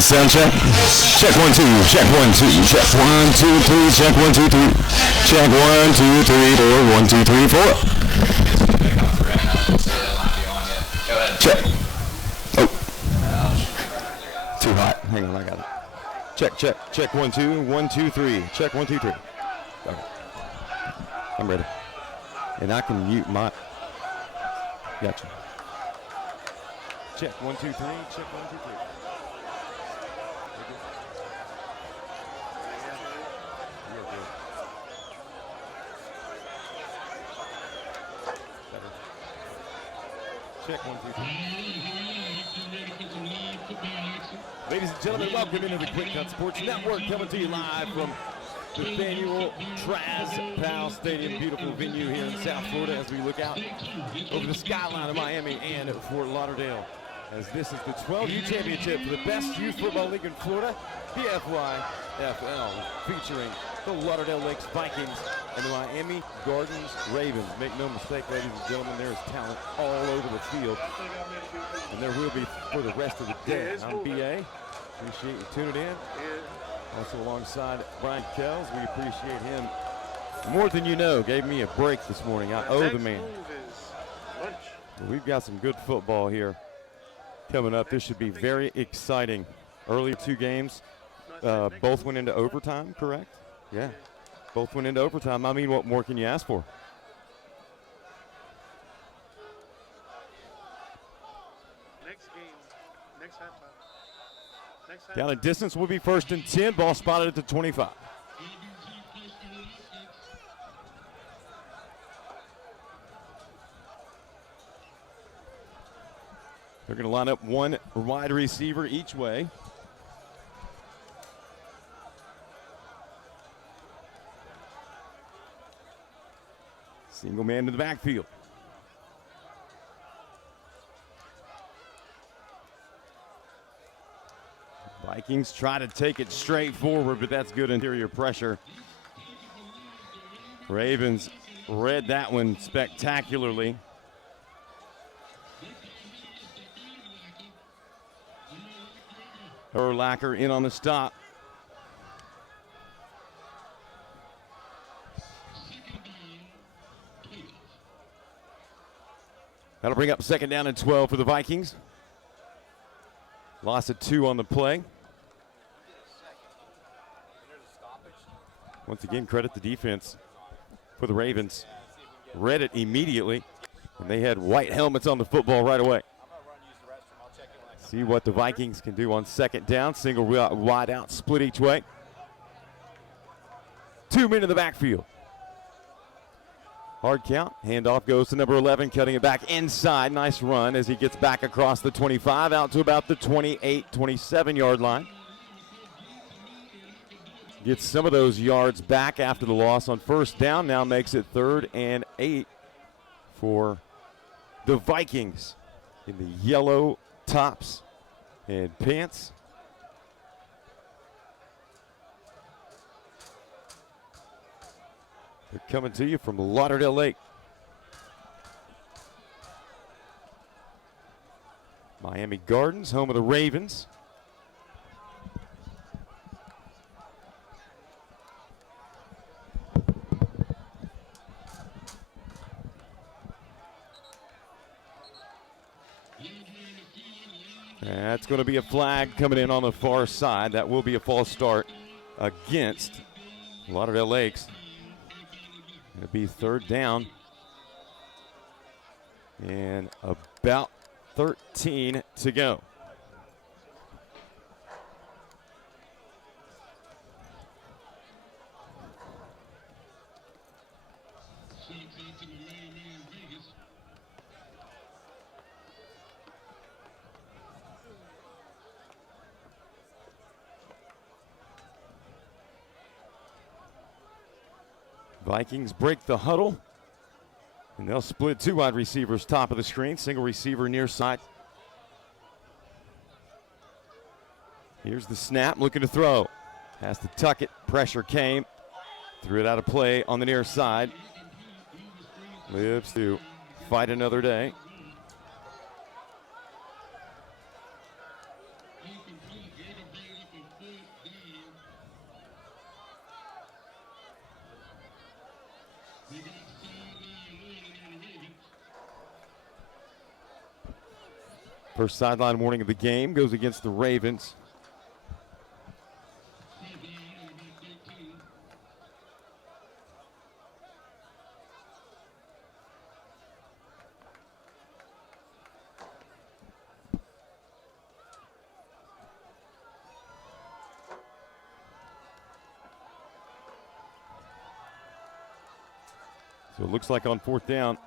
Sound check. Check 1 2. Check 1 2. Check 1 2 3. Check 1 2 3. Check 1 2 3 4. 1 2 3 4. Check. Oh. Too hot. Hang on, I got it. Check, check, check 1 2 1 2 3. Check 1 2 3. Okay. I'm ready. And I can mute my. Gotcha. Check 1 2 3. Check 1 2 3. Check 1 2 3. Ladies and gentlemen, welcome into the Quick Cut Sports Network, coming to you live from the Nathaniel Traz-Powell Stadium, beautiful venue here in South Florida, as we look out over the skyline of Miami and Fort Lauderdale, as this is the 12U Championship for the best youth football league in Florida, the FYFL, featuring the Lauderdale Lakes Vikings and the Miami Gardens Ravens. Make no mistake, ladies and gentlemen, there is talent all over the field, and there will be for the rest of the day. I'm B.A. Appreciate you tuning in. Also alongside Brian Kells, we appreciate him more than you know. Gave me a break this morning. I owe the man. Well, we've got some good football here coming up. This should be very exciting. Earlier two games, both went into overtime, correct? Yeah, both went into overtime. I mean, what more can you ask for? Next game, next halftime. Down in distance will be 1st and 10. Ball spotted at the 25. They're going to line up one wide receiver each way. Single man to the backfield. Vikings try to take it straight forward, but that's good interior pressure. Ravens read that one spectacularly. Urlacher in on the stop. That'll bring up 2nd down and 12 for the Vikings. Loss of 2 on the play. Once again, credit the defense for the Ravens. Read it immediately, and they had white helmets on the football right away. See what the Vikings can do on 2nd down. Single wide out, split each way. 2 men in the backfield. Hard count. Handoff goes to number 11, cutting it back inside. Nice run as he gets back across the 25 out to about the 28, 27-yard line. Gets some of those yards back after the loss on 1st down. Now makes it 3rd and 8 for the Vikings in the yellow tops and pants. They're coming to you from Lauderdale Lake. Miami Gardens, home of the Ravens. That's going to be a flag coming in on the far side. That will be a false start against Lauderdale Lakes. It'll be 3rd down and about 13 to go. Vikings break the huddle, and they'll split 2 wide receivers top of the screen, single receiver near side. Here's the snap, looking to throw. Has to tuck it, pressure came, threw it out of play on the near side. Lives to fight another day. First sideline warning of the game goes against the Ravens. So it looks like on fourth down,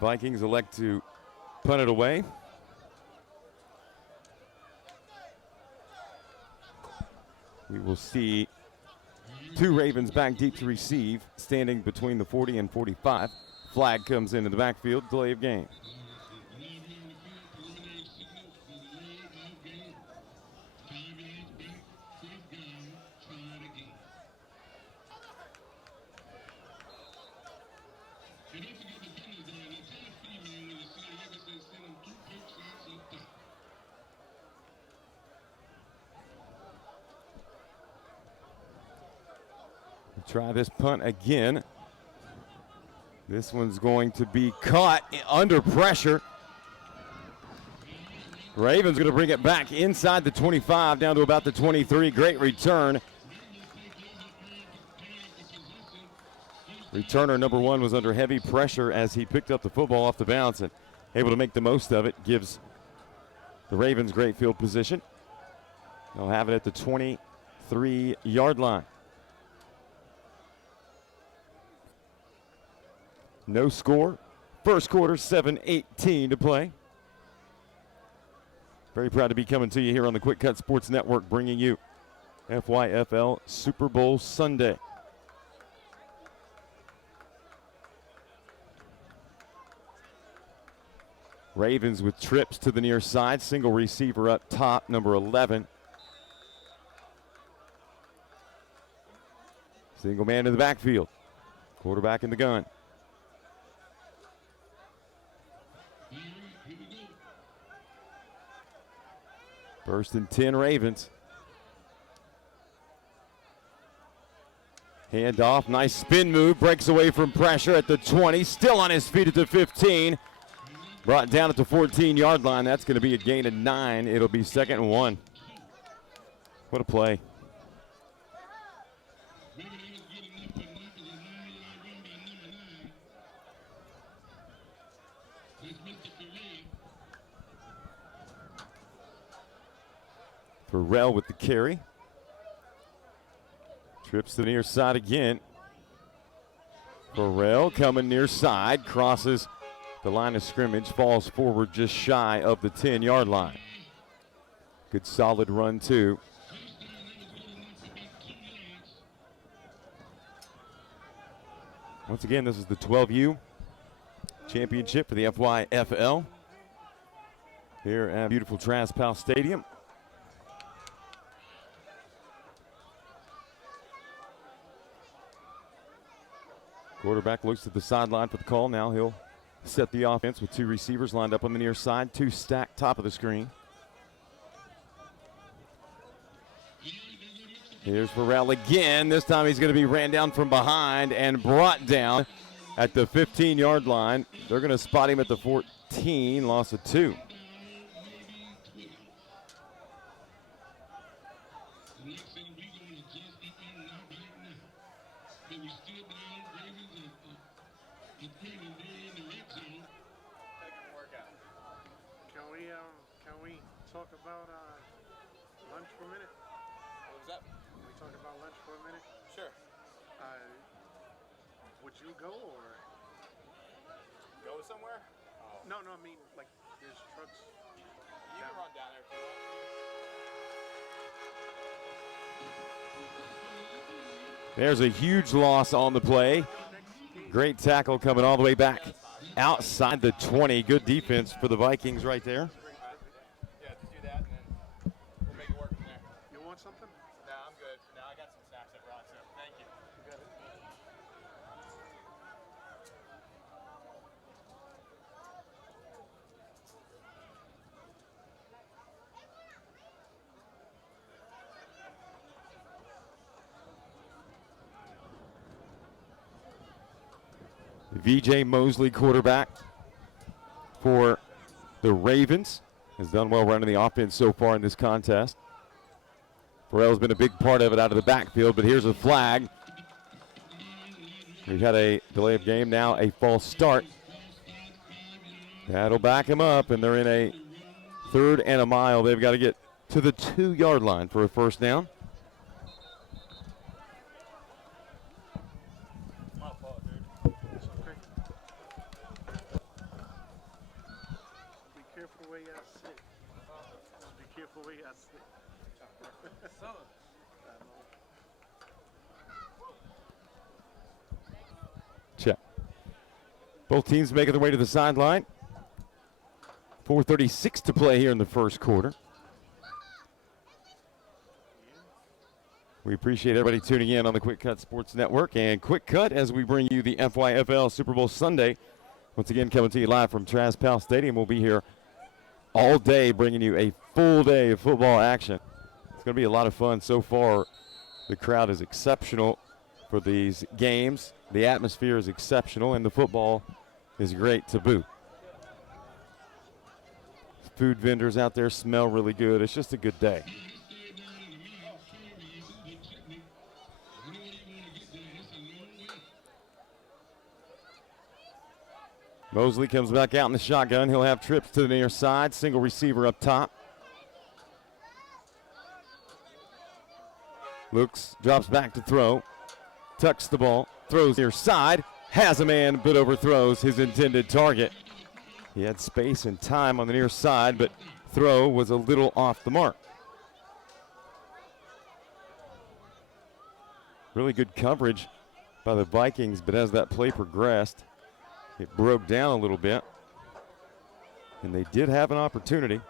Vikings elect to punt it away. We will see two Ravens back deep to receive, standing between the 40 and 45. Flag comes into the backfield, delay of game. Try this punt again. This one's going to be caught under pressure. Ravens going to bring it back inside the 25 down to about the 23. Great return. Returner number one was under heavy pressure as he picked up the football off the bounce and able to make the most of it. Gives the Ravens great field position. They'll have it at the 23-yard line. No score. First quarter, 7:18 to play. Very proud to be coming to you here on the Quick Cut Sports Network, bringing you FYFL Super Bowl Sunday. Ravens with trips to the near side. Single receiver up top, number 11. Single man in the backfield. Quarterback in the gun. First and 10 Ravens. Hand off, nice spin move, breaks away from pressure at the 20, still on his feet at the 15. Brought down at the 14-yard line. That's going to be a gain of 9. It'll be 2nd and 1. What a play. Farrell with the carry. Trips to the near side again. Farrell coming near side, crosses the line of scrimmage, falls forward just shy of the 10-yard line. Good solid run too. Once again, this is the 12U Championship for the FYFL here at beautiful Travis Stadium. Quarterback looks at the sideline for the call. Now he'll set the offense with two receivers lined up on the near side, two stacked top of the screen. Here's Farrell again. This time he's going to be ran down from behind and brought down at the 15-yard line. They're going to spot him at the 14, loss of 2. Can we talk about lunch for a minute? What was that? Can we talk about lunch for a minute? Sure. Would you go or? Go somewhere? Oh. No, I mean, like, there's trucks. You can run down there if you want. There's a huge loss on the play. Great tackle coming all the way back outside the 20. Good defense for the Vikings right there. Yeah, just do that and then we'll make it work from there. You want something? No, I'm good. No, I got some snacks I brought, so thank you. VJ Mosley, quarterback for the Ravens. Has done well running the offense so far in this contest. Farrell's been a big part of it out of the backfield, but here's a flag. We've had a delay of game, now a false start. That'll back him up, and they're in a 3rd and a mile. They've got to get to the 2-yard line for a first down. It's okay. Be careful where y'all sit. Be careful where y'all sit. Check. Both teams making their way to the sideline. 4:36 to play here in the first quarter. We appreciate everybody tuning in on the Quick Cut Sports Network and Quick Cut as we bring you the FYFL Super Bowl Sunday. Once again, coming to you live from Traz-Powell Stadium. We'll be here all day bringing you a full day of football action. It's going to be a lot of fun. So far, the crowd is exceptional for these games. The atmosphere is exceptional, and the football is great to boot. Food vendors out there smell really good. It's just a good day. Mosley comes back out in the shotgun. He'll have trips to the near side. Single receiver up top. Looks, drops back to throw. Tucks the ball. Throws near side. Has a man, but overthrows his intended target. He had space and time on the near side, but throw was a little off the mark. Really good coverage by the Vikings, but as that play progressed, it broke down a little bit. And they did have an opportunity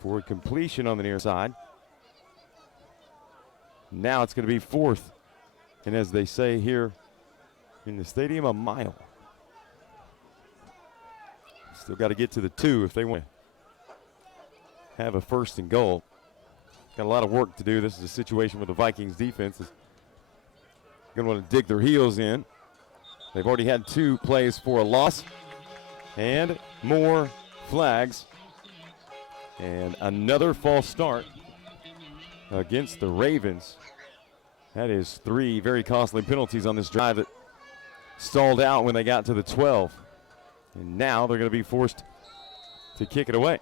for a completion on the near side. Now it's going to be 4th. And as they say here in the stadium, a mile. Still got to get to the 2 if they want to have a 1st and goal. Got a lot of work to do. This is a situation where the Vikings defense is going to want to dig their heels in. They've already had 2 plays for a loss and more flags. And another false start against the Ravens. That is 3 very costly penalties on this drive that stalled out when they got to the 12. And now they're going to be forced to kick it away.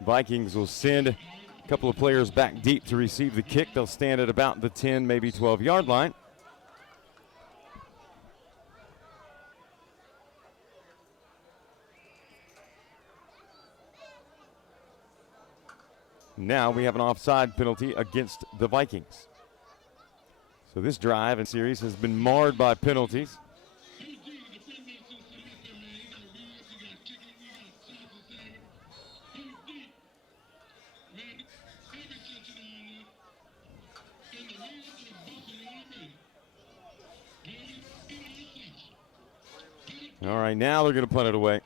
Vikings will send a couple of players back deep to receive the kick. They'll stand at about the 10, maybe 12-yard line. Now we have an offside penalty against the Vikings. So this drive and series has been marred by penalties. All right, now they're going to punt it away.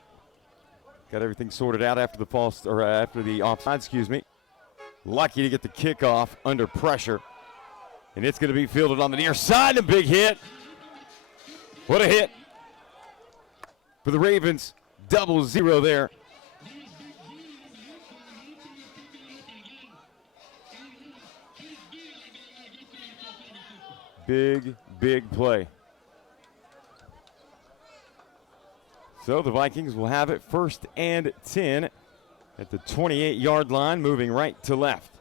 Got everything sorted out after the false, or after the offside, excuse me. Lucky to get the kickoff under pressure. And it's going to be fielded on the near side. A big hit. What a hit for the Ravens. 0-0 there. Big, big play. So the Vikings will have it 1st and 10 at the 28-yard line, moving right to left.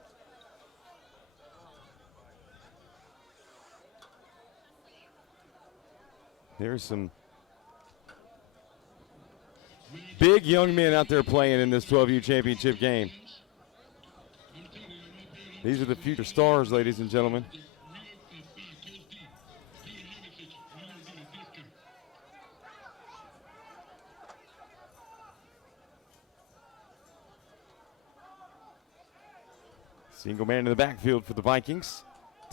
There's some big young men out there playing in this 12U championship game. These are the future stars, ladies and gentlemen. Single man in the backfield for the Vikings.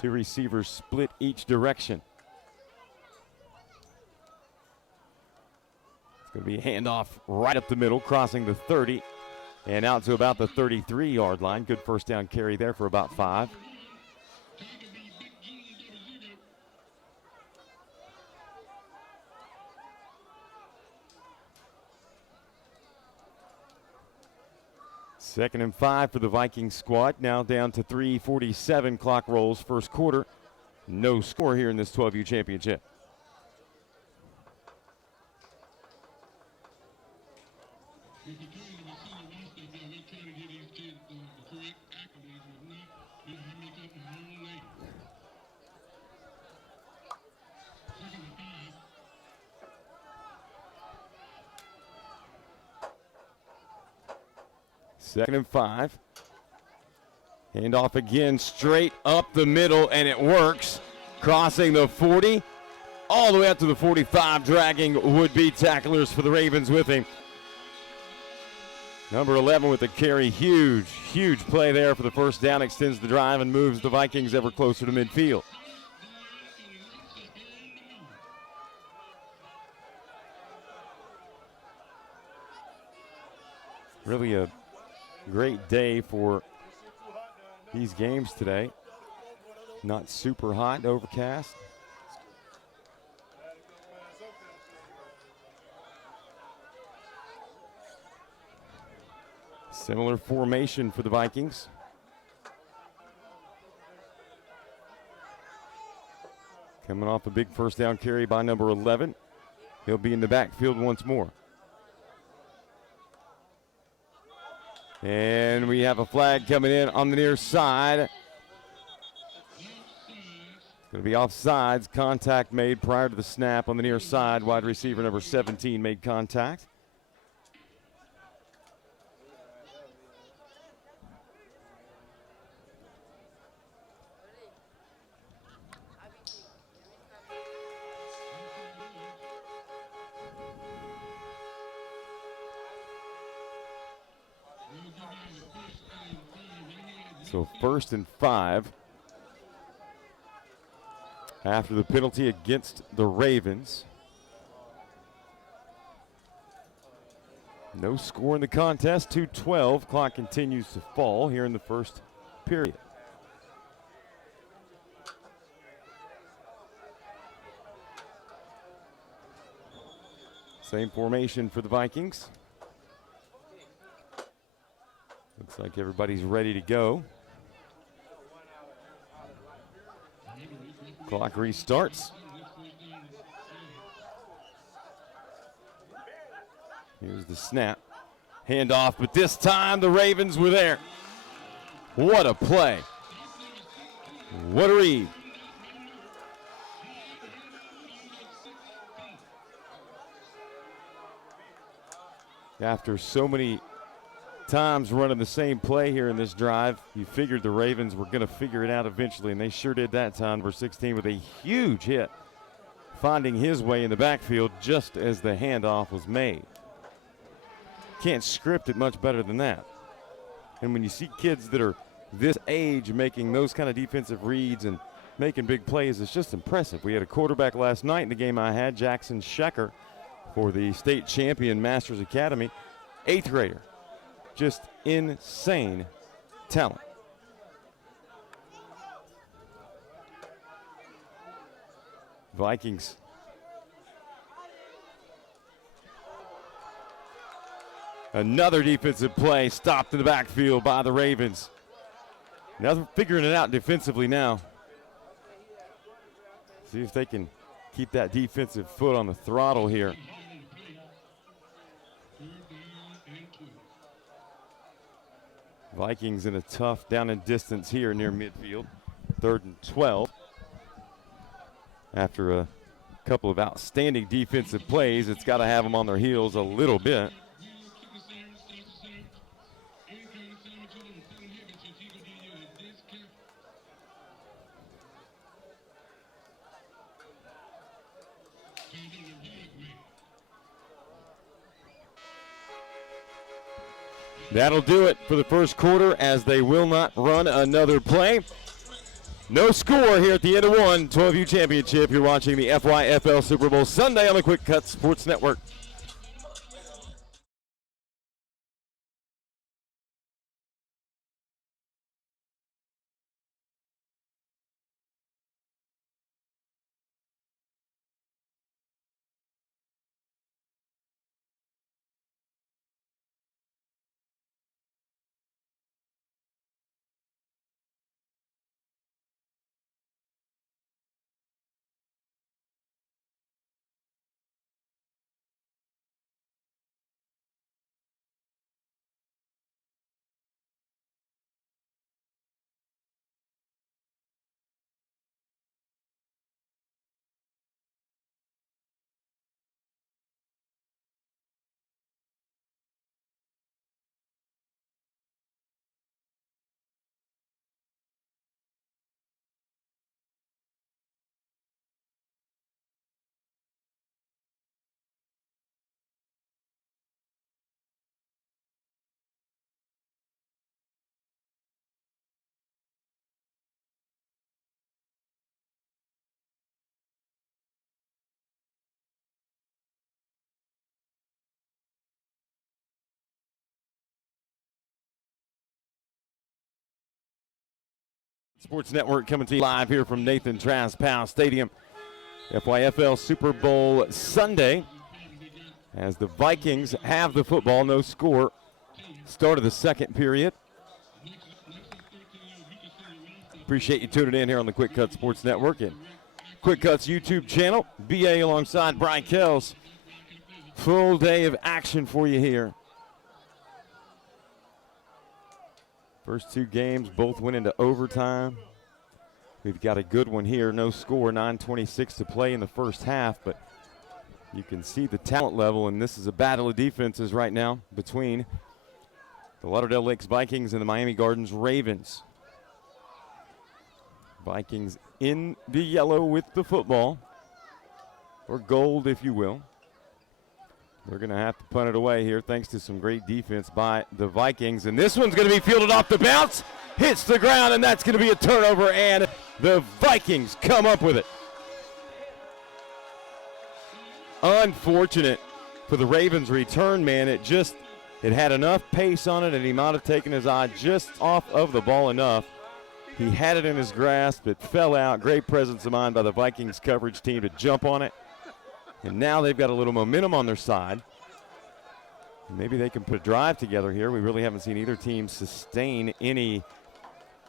2 receivers split each direction. It's going to be a handoff right up the middle, crossing the 30 and out to about the 33-yard line. Good first down carry there for about 5. 2nd and 5 for the Vikings squad. Now down to 3:47. Clock rolls. First quarter. No score here in this 12U championship. Second and 5. Handoff again, straight up the middle, and it works. Crossing the 40, all the way up to the 45, dragging would-be tacklers for the Ravens with him. Number 11 with the carry, huge play there for the first down, extends the drive and moves the Vikings ever closer to midfield. Really a great day for these games today. Not super hot, overcast. Similar formation for the Vikings. Coming off a big first down carry by number 11. He'll be in the backfield once more. And we have a flag coming in on the near side. Going to be offsides. Contact made prior to the snap on the near side. Wide receiver number 17 made contact. So 1st and 5 after the penalty against the Ravens. No score in the contest, 2:12. Clock continues to fall here in the first period. Same formation for the Vikings. Looks like everybody's ready to go. Clock restarts. Here's the snap. Handoff, but this time the Ravens were there. What a play. What a read. After so many times running the same play here in this drive, you figured the Ravens were going to figure it out eventually, and they sure did that time. Number 16 with a huge hit, finding his way in the backfield just as the handoff was made. Can't script it much better than that. And when you see kids that are this age making those kind of defensive reads and making big plays, it's just impressive. We had a quarterback last night in the game I had, Jackson Schecker, for the state champion Masters Academy, 8th grader. Just insane talent. Vikings. Another defensive play stopped in the backfield by the Ravens. Now they're figuring it out defensively now. See if they can keep that defensive foot on the throttle here. Vikings in a tough down and distance here near midfield. 3rd and 12. After a couple of outstanding defensive plays, it's got to have them on their heels a little bit. That'll do it for the first quarter, as they will not run another play. No score here at the end of one 12U championship. You're watching the FYFL Super Bowl Sunday on the Quick Cut Sports Network. Sports Network coming to you live here from Nathan Trask Powell Stadium. FYFL Super Bowl Sunday as the Vikings have the football, no score. Start of the second period. Appreciate you tuning in here on the Quick Cut Sports Network and Quick Cut's YouTube channel. BA alongside Brian Kells. Full day of action for you here. First two games both went into overtime. We've got a good one here. No score, 9:26 to play in the first half, but you can see the talent level, and this is a battle of defenses right now between the Lauderdale Lakes Vikings and the Miami Gardens Ravens. Vikings in the yellow with the football, or gold if you will. They're going to have to punt it away here thanks to some great defense by the Vikings. And this one's going to be fielded off the bounce, hits the ground, and that's going to be a turnover, and the Vikings come up with it. Unfortunate for the Ravens return man. It had enough pace on it, and he might have taken his eye just off of the ball enough. He had it in his grasp. It fell out. Great presence of mind by the Vikings coverage team to jump on it. And now they've got a little momentum on their side. Maybe they can put a drive together here. We really haven't seen either team sustain any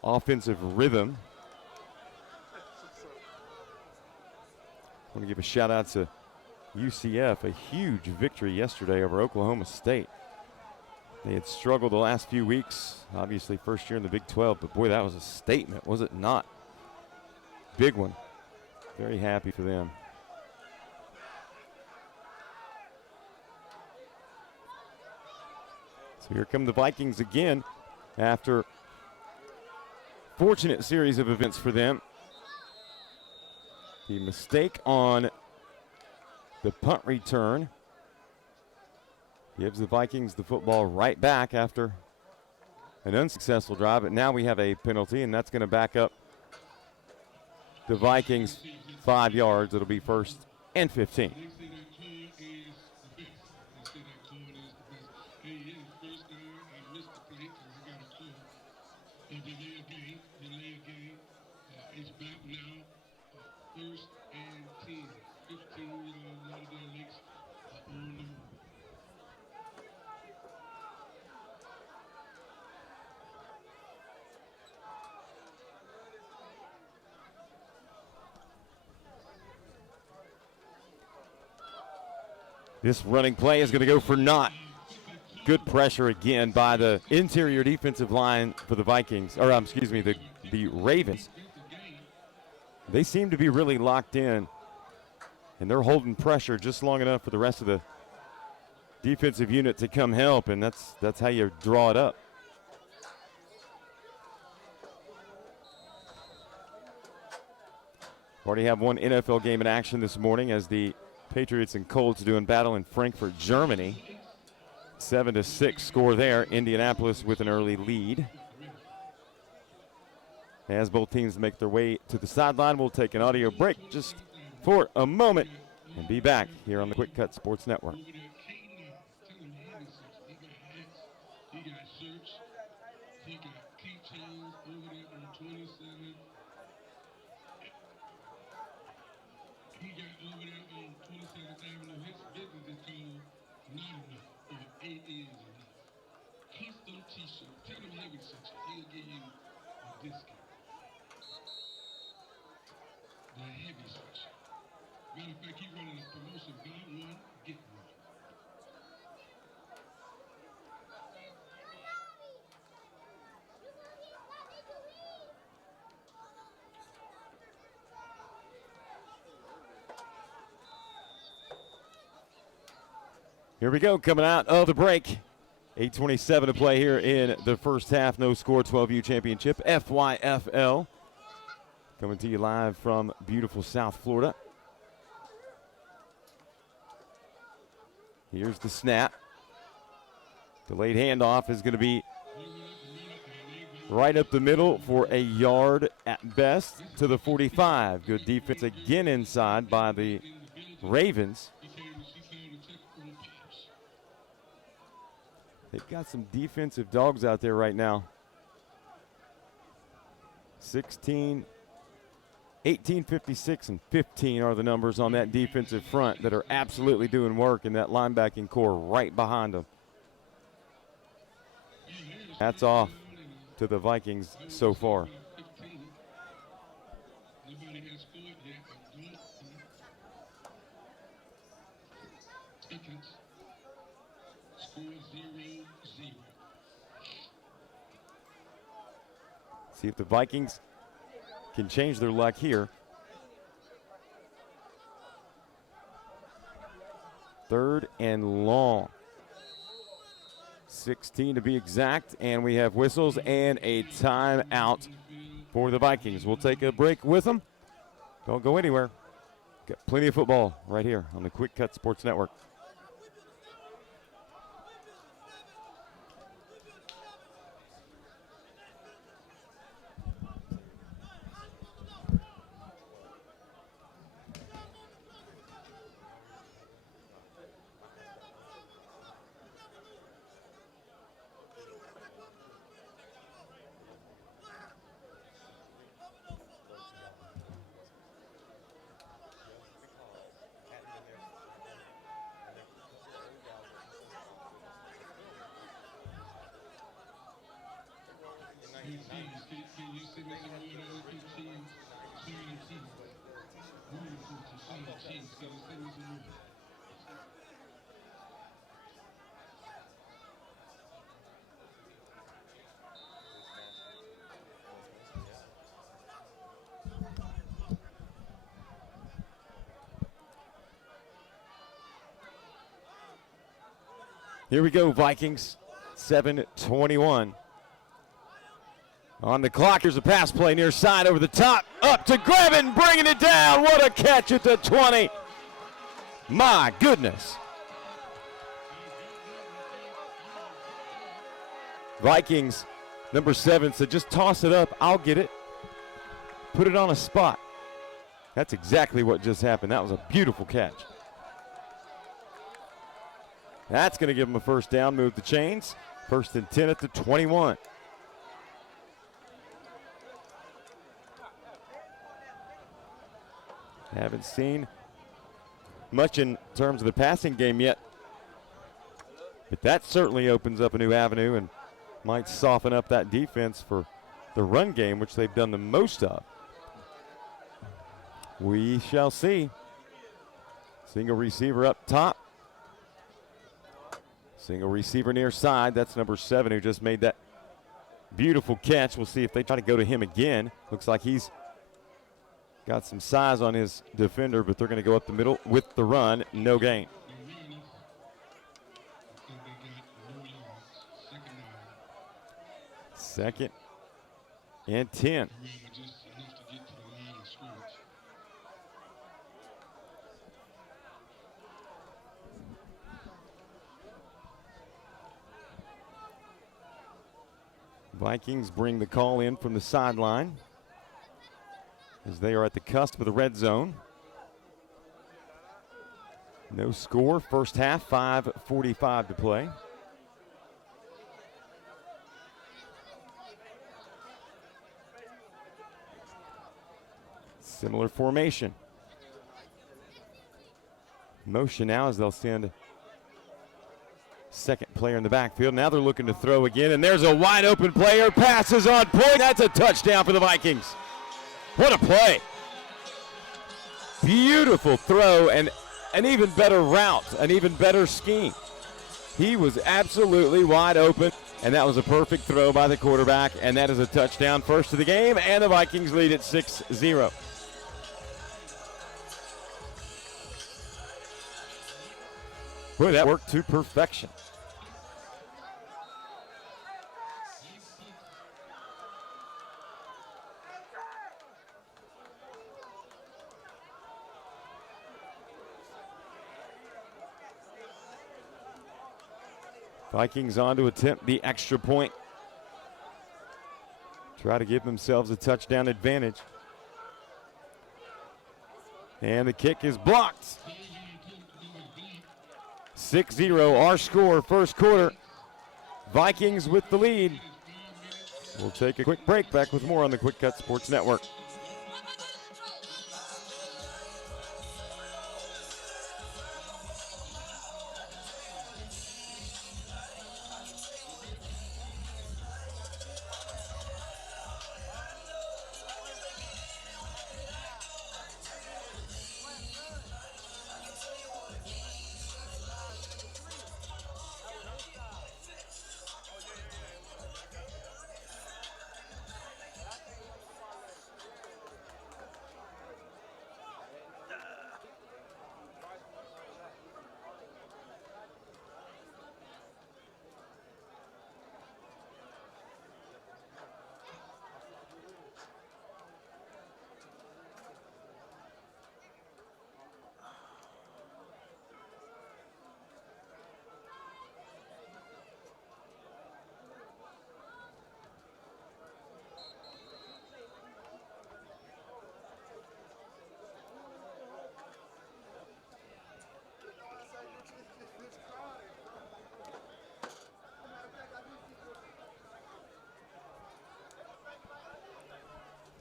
offensive rhythm. I want to give a shout out to UCF, a huge victory yesterday over Oklahoma State. They had struggled the last few weeks, obviously first year in the Big 12, but boy, that was a statement, was it not? Big one. Very happy for them. So here come the Vikings again after fortunate series of events for them. The mistake on the punt return gives the Vikings the football right back after an unsuccessful drive, but now we have a penalty, and that's going to back up the Vikings 5 yards. It'll be 1st and 15. This running play is going to go for naught. Good pressure again by the interior defensive line for the Vikings, or excuse me, the Ravens. They seem to be really locked in, and they're holding pressure just long enough for the rest of the defensive unit to come help, and that's how you draw it up. Already have one NFL game in action this morning as the Patriots and Colts doing battle in Frankfurt, Germany. 7-6 score there. Indianapolis with an early lead. As both teams make their way to the sideline, we'll take an audio break just for a moment and be back here on the Quick Cut Sports Network. Here we go, coming out of the break. 8:27 to play here in the first half. No score, 12U Championship, FYFL. Coming to you live from beautiful South Florida. Here's the snap. Delayed handoff is going to be right up the middle for a yard at best to the 45. Good defense again inside by the Ravens. They've got some defensive dogs out there right now. 16, 18, 56, and 15 are the numbers on that defensive front that are absolutely doing work in that linebacking core right behind them. Hats off to the Vikings so far. See if the Vikings can change their luck here. 3rd and long. 16 to be exact, and we have whistles and a timeout for the Vikings. We'll take a break with them. Don't go anywhere. Got plenty of football right here on the Quick Cut Sports Network. Here we go, Vikings. 7:21 on the clock. Here's a pass play near side over the top. Up to Grevin, bringing it down. What a catch at the 20. My goodness. Vikings, number 7, said just toss it up. I'll get it. Put it on a spot. That's exactly what just happened. That was a beautiful catch. That's going to give them a first down, move the chains. 1st and 10 at the 21. Haven't seen much in terms of the passing game yet, but that certainly opens up a new avenue and might soften up that defense for the run game, which they've done the most of. We shall see. Single receiver up top. Single receiver near side. That's number 7 who just made that beautiful catch. We'll see if they try to go to him again. Looks like he's got some size on his defender, but they're going to go up the middle with the run. No gain. Second and 10. Vikings bring the call in from the sideline as they are at the cusp of the red zone. No score, first half, 5:45 to play. Similar formation. Motion now as they'll send second player in the backfield. Now they're looking to throw again, and there's a wide open player. Passes on point. That's a touchdown for the Vikings. What a play. Beautiful throw and an even better route, an even better scheme. He was absolutely wide open, and that was a perfect throw by the quarterback, and that is a touchdown, first of the game, and the Vikings lead at 6-0. Boy, that worked to perfection. Vikings on to attempt the extra point. Try to give themselves a touchdown advantage. And the kick is blocked. 6-0 our score, first quarter. Vikings with the lead. We'll take a quick break. Back with more on the Quick Cut Sports Network.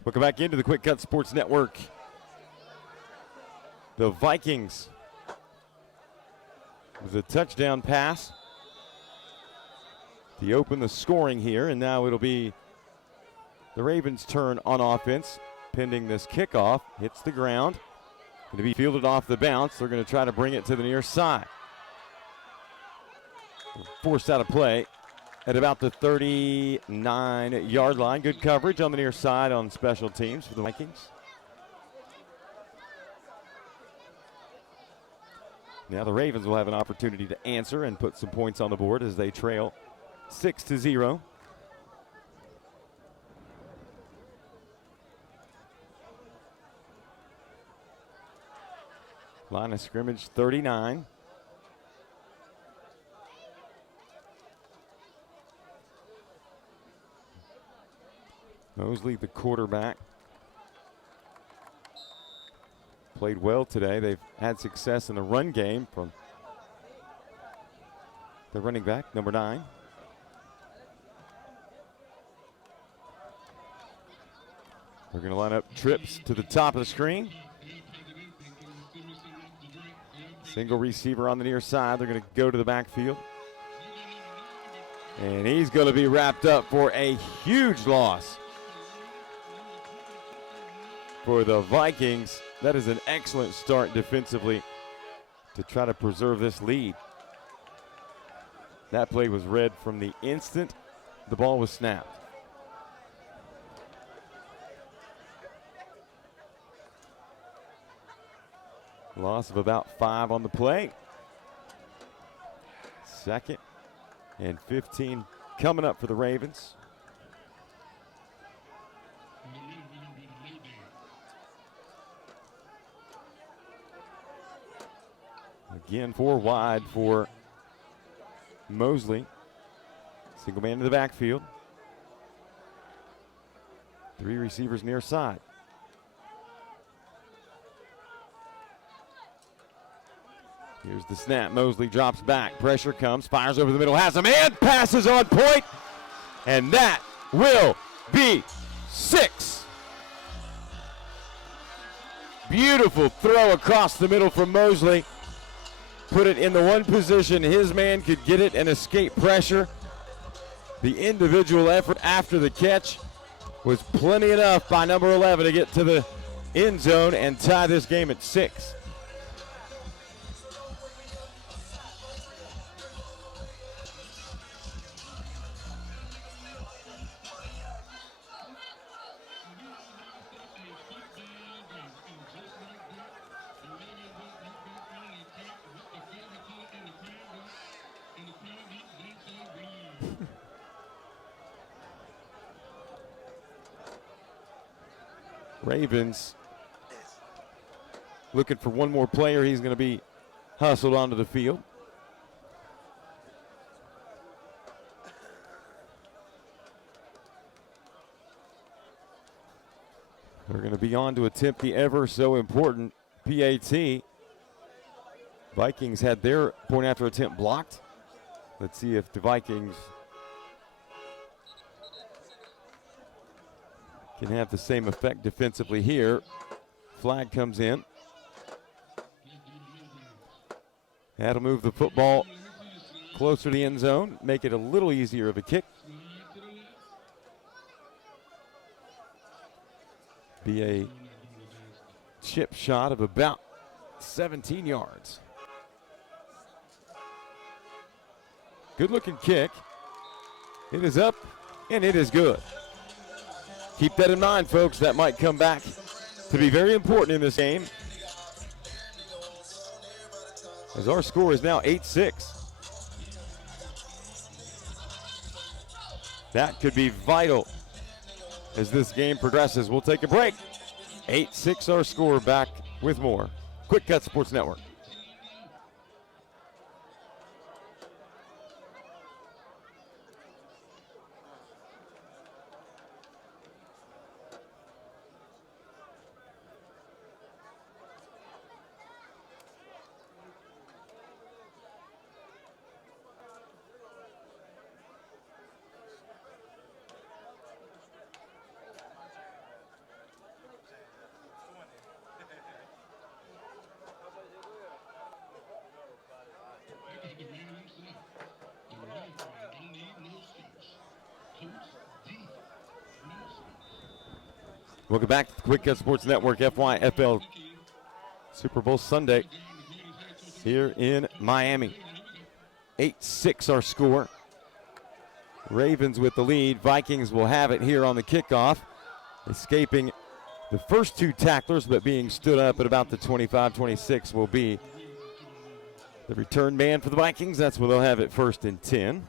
Welcome back into the Quick Cut Sports Network. The Vikings with a touchdown pass to open the scoring here, and now it'll be the Ravens' turn on offense, pending this kickoff. Hits the ground, going to be fielded off the bounce. They're going to try to bring it to the near side. Forced out of play at about the 39-yard line. Good coverage on the near side on special teams for the Vikings. Now the Ravens will have an opportunity to answer and put some points on the board as they trail 6-0. Line of scrimmage 39. Mosley, the quarterback, played well today. They've had success in the run game from the running back, number 9. They're going to line up trips to the top of the screen. Single receiver on the near side. They're going to go to the backfield. And he's going to be wrapped up for a huge loss for the Vikings. That is an excellent start defensively to try to preserve this lead. That play was read from the instant the ball was snapped. Loss of about 5 on the play. 2nd and 15 coming up for the Ravens. Again, 4 wide for Mosley. Single man to the backfield. 3 receivers near side. Here's the snap. Mosley drops back. Pressure comes. Fires over the middle. Has a man. Passes on point. And that will be 6. Beautiful throw across the middle from Mosley. Put it in the one position his man could get it and escape pressure. The individual effort after the catch was plenty enough by number 11 to get to the end zone and tie this game at 6. Ravens looking for one more player. He's going to be hustled onto the field. They're going to be on to attempt the ever so important PAT. Vikings had their point after attempt blocked. Let's see if the Vikings can have the same effect defensively here. Flag comes in. That'll move the football closer to the end zone, make it a little easier of a kick. Be a chip shot of about 17 yards. Good looking kick. It is up and it is good. Keep that in mind, folks. That might come back to be very important in this game, as our score is now 8-6. That could be vital as this game progresses. We'll take a break. 8-6 our score. Back with more. Quick Cut Sports Network. Welcome back to the Quick Cut Sports Network FYFL Super Bowl Sunday here in Miami. 8-6 our score. Ravens with the lead. Vikings will have it here on the kickoff. Escaping the first two tacklers, but being stood up at about the 25-26 will be the return man for the Vikings. That's where they'll have it 1st and 10.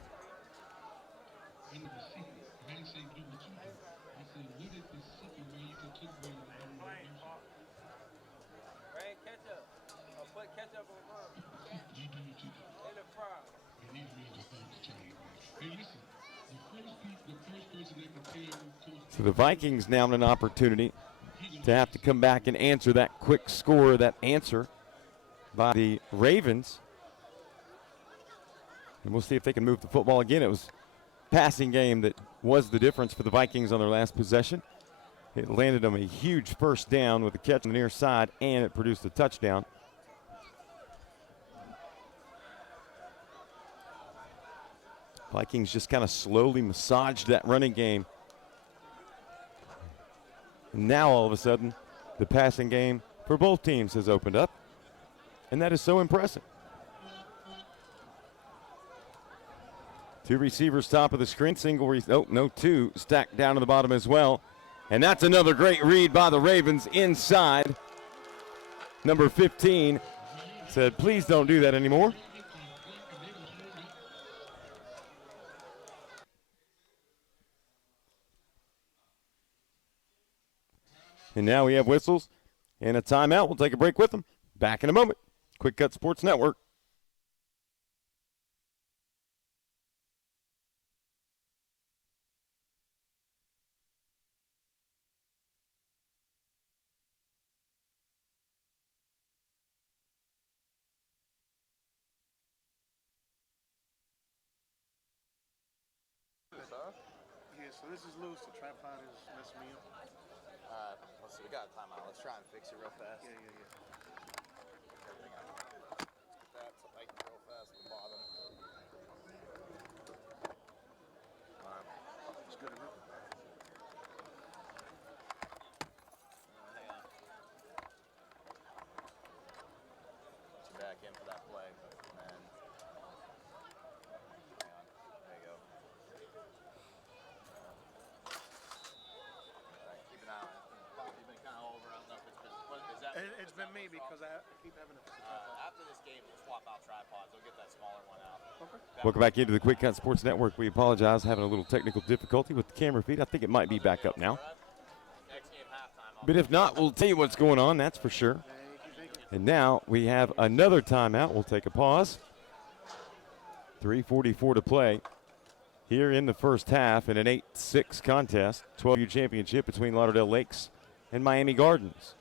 So the Vikings now have an opportunity to have to come back and answer that quick score, that answer by the Ravens. And we'll see if they can move the football again. It was passing game that was the difference for the Vikings on their last possession. It landed them a huge first down with a catch on the near side, and it produced a touchdown. Vikings just kind of slowly massaged that running game. And now all of a sudden, the passing game for both teams has opened up, and that is so impressive. Two receivers top of the screen, two stacked down to the bottom as well. And that's another great read by the Ravens inside. Number 15 said, please don't do that anymore. And now we have whistles and a timeout. We'll take a break with them. Back in a moment. Quick Cut Sports Network. Yeah, so this is loose. The tripod is messing me up. Let's see, we got a timeout. Let's try and fix it real fast. Yeah. Let's get that to like real fast at the bottom. It's good enough. Hang on. Put you back in for that play, and then hang on. There you go. Alright, keep an eye on it. You've been kind of all over. I don't know if it's been. What is that? It's been me because I keep having to fix the tripod. After this game, we'll swap out tripods. We'll get that smaller one out. Okay. Welcome back into the Quick Cut Sports Network. We apologize, having a little technical difficulty with the camera feed. I think it might be back up now. Next game, halftime. But if not, we'll tell you what's going on, that's for sure. Thank you. And now we have another timeout. We'll take a pause. 3:44 to play here in the first half in an 8-6 contest. 12U championship between Lauderdale Lakes and Miami Gardens.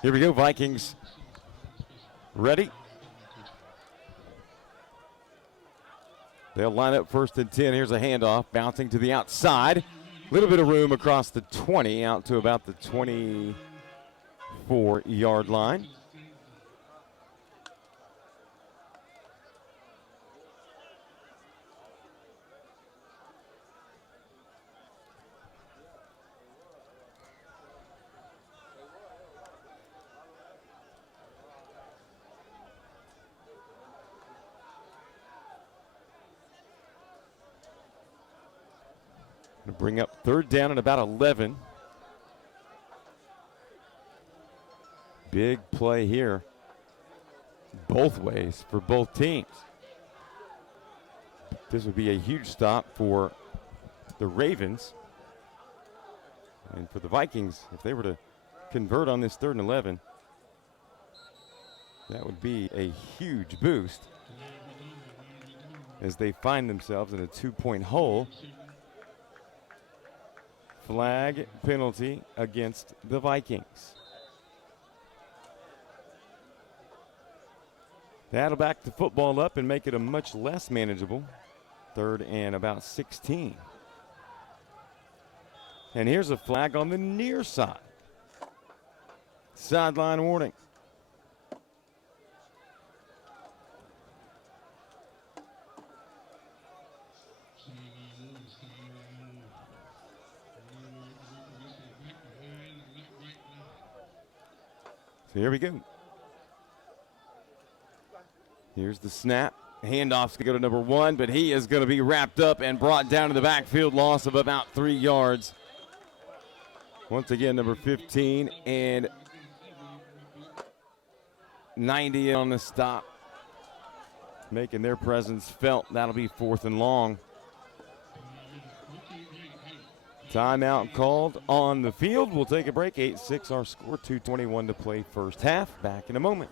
Here we go, Vikings. Ready? They'll line up 1st and 10. Here's a handoff, bouncing to the outside. A little bit of room across the 20, out to about the 24-yard line. Bring up 3rd down and about 11. Big play here, both ways for both teams. This would be a huge stop for the Ravens. And for the Vikings, if they were to convert on this 3rd and 11, that would be a huge boost as they find themselves in a 2-point hole. Flag penalty against the Vikings. That'll back the football up and make it a much less manageable 3rd and about 16. And here's a flag on the near side. Sideline warning. So here we go. Here's the snap. Handoff's going to go to number 1, but he is going to be wrapped up and brought down to the backfield. Loss of about 3 yards. Once again, number 15 and 90 on the stop, making their presence felt. That'll be 4th and long. Timeout called on the field. We'll take a break. 8-6 our score. 2:21 to play first half. Back in a moment.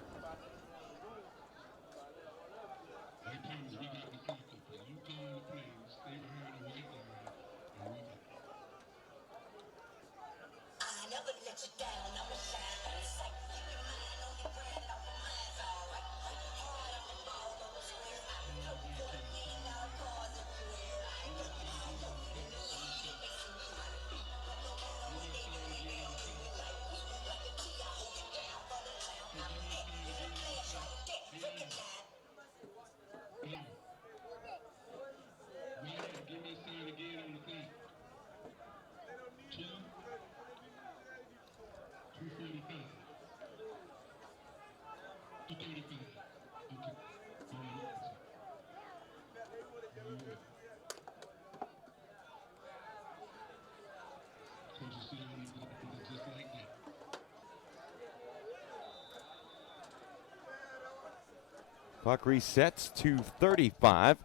Clock resets to 35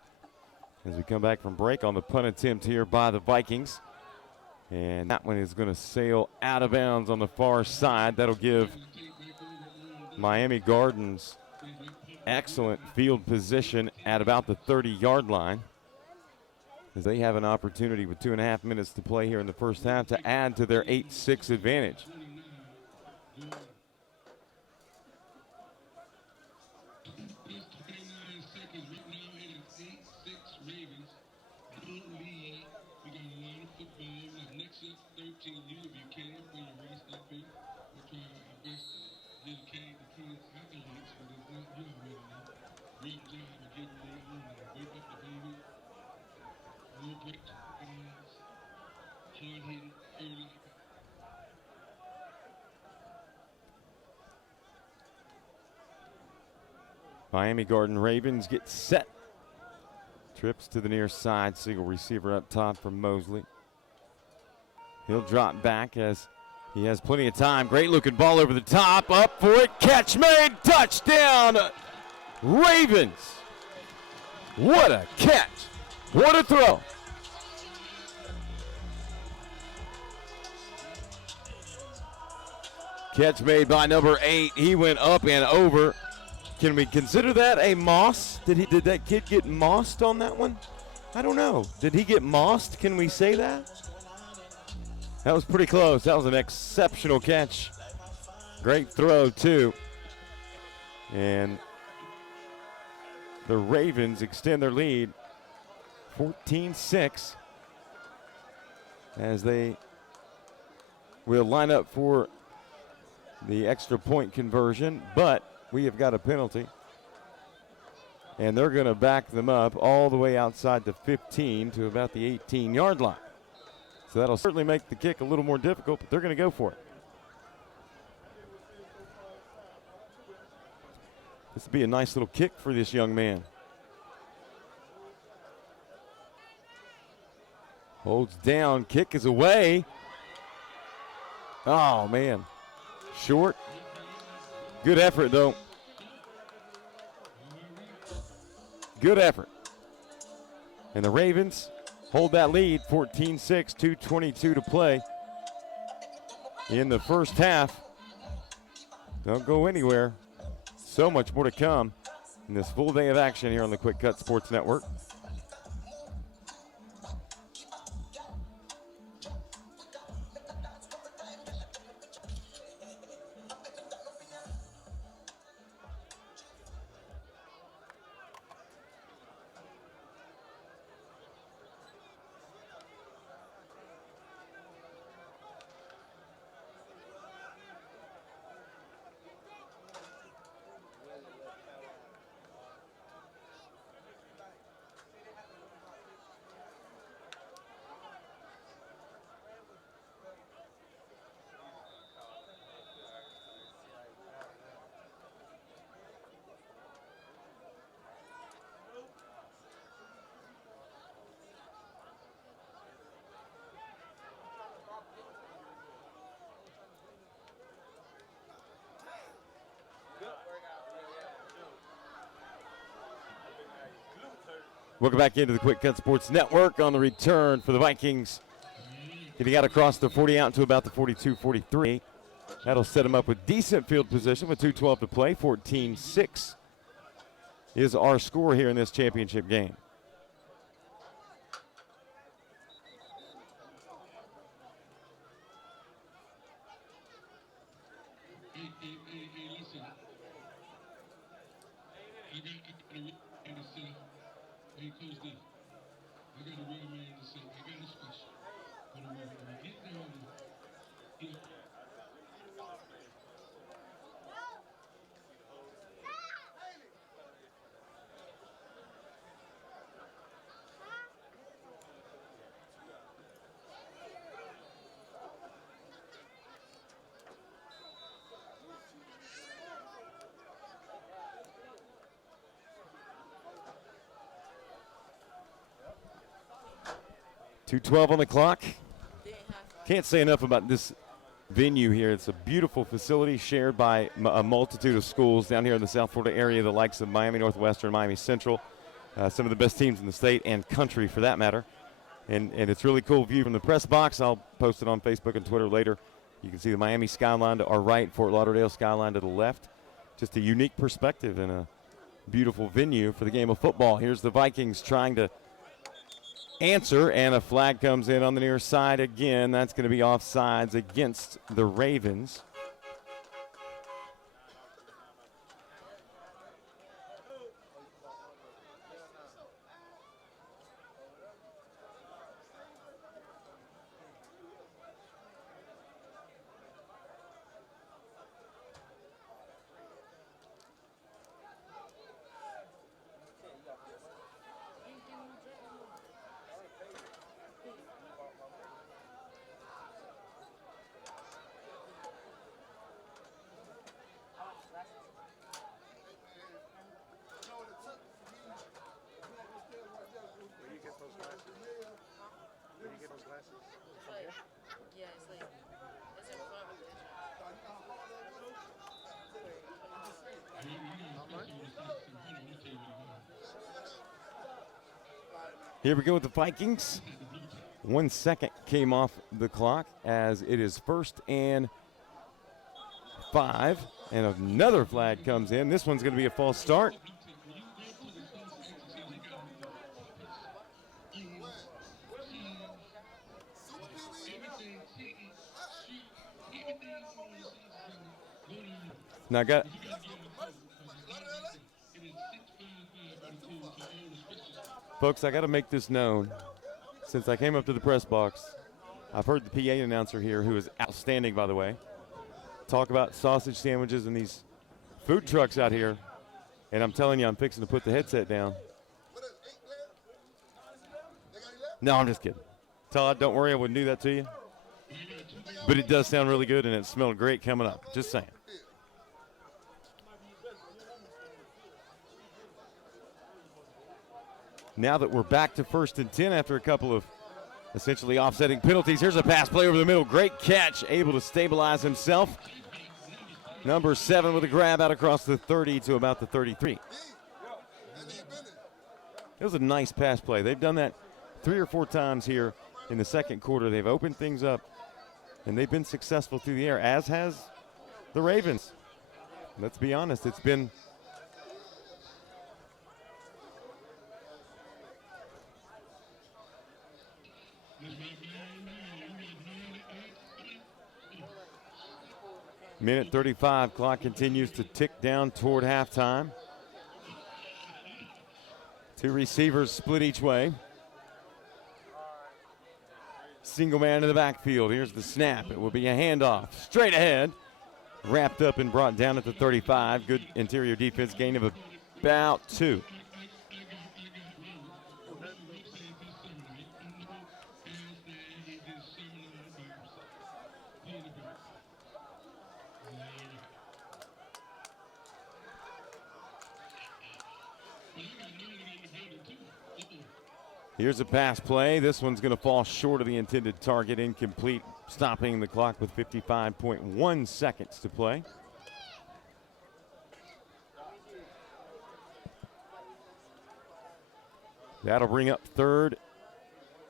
as we come back from break on the punt attempt here by the Vikings. And that one is going to sail out of bounds on the far side. That'll give Miami Gardens excellent field position at about the 30-yard line, as they have an opportunity with 2.5 minutes to play here in the first half to add to their 8-6 advantage. Miami Garden Ravens get set. Trips to the near side. Single receiver up top from Mosley. He'll drop back as he has plenty of time. Great looking ball over the top. Up for it. Catch made. Touchdown. Ravens. What a catch. What a throw. Catch made by number 8. He went up and over Can we consider that a moss? Did that kid get mossed on that one? I don't know. Did he get mossed? Can we say that? That was pretty close. That was an exceptional catch. Great throw, too. And the Ravens extend their lead 14-6 as they will line up for the extra point conversion, but we have got a penalty. And they're going to back them up all the way outside the 15 to about the 18-yard line. So that'll certainly make the kick a little more difficult, but they're going to go for it. This will be a nice little kick for this young man. Holds down, kick is away. Oh, man. Short. Good effort, though. Good effort. And the Ravens hold that lead, 14-6, 2:22 to play in the first half. Don't go anywhere. So much more to come in this full day of action here on the Quick Cut Sports Network. Welcome back into the Quick Cut Sports Network on the return for the Vikings. Getting out across the 40 out to about the 42-43. That'll set them up with decent field position with 2:12 to play. 14-6 is our score here in this championship game. .212 on the clock. Can't say enough about this venue here. It's a beautiful facility shared by a multitude of schools down here in the South Florida area, the likes of Miami Northwestern, Miami Central, some of the best teams in the state and country for that matter. And it's really cool view from the press box. I'll post it on Facebook and Twitter later. You can see the Miami skyline to our right, Fort Lauderdale skyline to the left. Just a unique perspective and a beautiful venue for the game of football. Here's the Vikings trying to answer, and a flag comes in on the near side again. That's going to be offsides against the Ravens. Here we go with the Vikings. 1 second came off the clock as it is 1st and 5 And another flag comes in. This one's going to be a false start. Now I got folks, I got to make this known. Since I came up to the press box, I've heard the PA announcer here, who is outstanding, by the way, talk about sausage sandwiches and these food trucks out here. And I'm telling you, I'm fixing to put the headset down. No, I'm just kidding. Todd, don't worry, I wouldn't do that to you. But it does sound really good, and it smelled great coming up. Just saying. Now that we're back to 1st and 10 after a couple of essentially offsetting penalties, here's a pass play over the middle. Great catch, able to stabilize himself. Number 7 with a grab out across the 30 to about the 33. It was a nice pass play. They've done that 3 or 4 times here in the second quarter. They've opened things up, and they've been successful through the air, as has the Ravens. Let's be honest, it's been minute 35, clock continues to tick down toward halftime. 2 receivers split each way. Single man in the backfield. Here's the snap. It will be a handoff straight ahead. Wrapped up and brought down at the 35. Good interior defense, gain of about 2. Here's a pass play. This one's going to fall short of the intended target, incomplete, stopping the clock with 55.1 seconds to play. That'll bring up 3rd,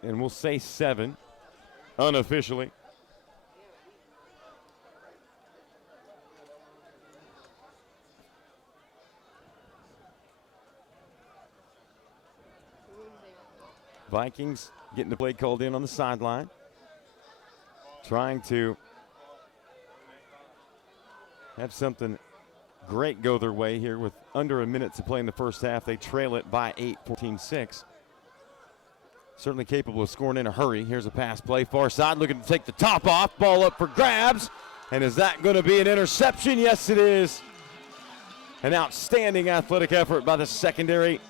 and we'll say 7, unofficially. Vikings getting the play called in on the sideline. Trying to have something great go their way here with under a minute to play in the first half. They trail it by 8, 14-6. Certainly capable of scoring in a hurry. Here's a pass play, far side, looking to take the top off. Ball up for grabs. And is that going to be an interception? Yes, it is. An outstanding athletic effort by the secondary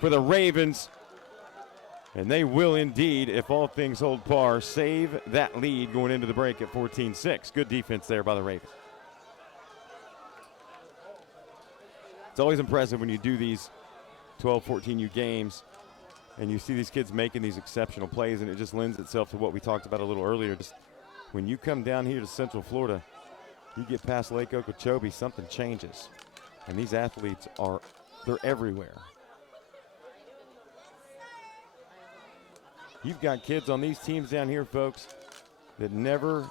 for the Ravens. And they will indeed, if all things hold par, save that lead going into the break at 14-6. Good defense there by the Ravens. It's always impressive when you do these 12, 14U games and you see these kids making these exceptional plays, and it just lends itself to what we talked about a little earlier. Just when you come down here to Central Florida, you get past Lake Okeechobee, something changes. And these athletes they're everywhere. You've got kids on these teams down here, folks, that never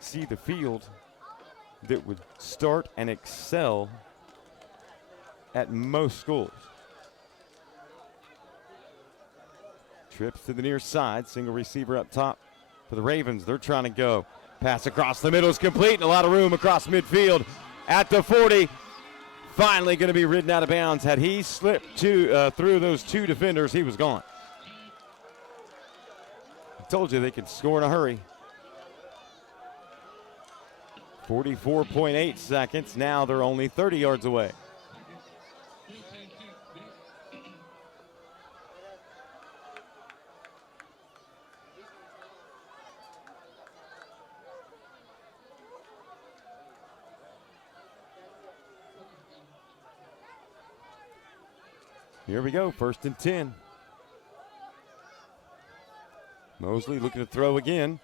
see the field, that would start and excel at most schools. Trips to the near side, single receiver up top for the Ravens. They're trying to go. Pass across the middle is complete, and a lot of room across midfield at the 40. Finally going to be ridden out of bounds. Had he slipped through those 2 defenders, he was gone. Told you they could score in a hurry. 44.8 seconds. Now they're only 30 yards away. Here we go, 1st and 10. Mosley looking to throw again.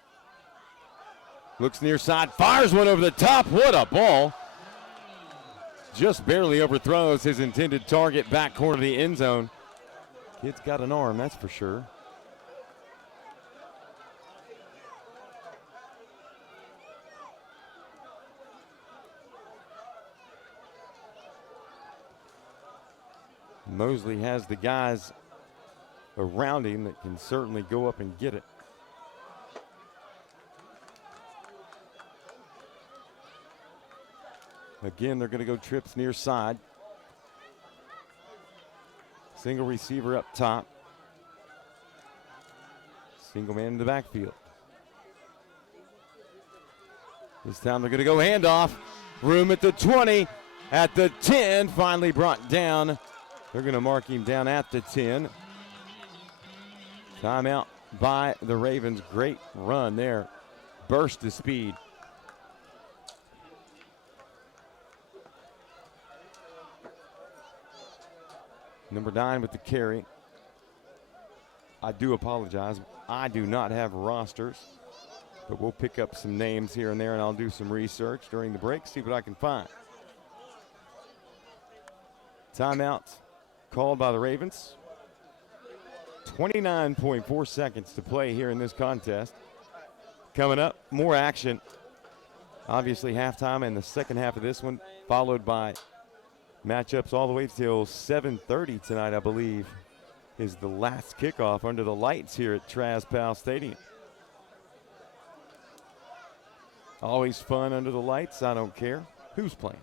Looks near side, fires one over the top. What a ball. Just barely overthrows his intended target, back corner of the end zone. Kid's got an arm, that's for sure. Mosley has the guys around him that can certainly go up and get it. Again, they're going to go trips near side. Single receiver up top. Single man in the backfield. This time they're going to go handoff. Room at the 20, at the 10, finally brought down. They're going to mark him down at the 10. Timeout by the Ravens. Great run there. Burst of speed. Number 9 with the carry. I do apologize. I do not have rosters, but we'll pick up some names here and there, and I'll do some research during the break, see what I can find. Timeout called by the Ravens. 29.4 seconds to play here in this contest. Coming up, more action. Obviously halftime and the second half of this one, followed by matchups all the way till 7:30 tonight, I believe, is the last kickoff under the lights here at Traz-Powell Stadium. Always fun under the lights. I don't care who's playing.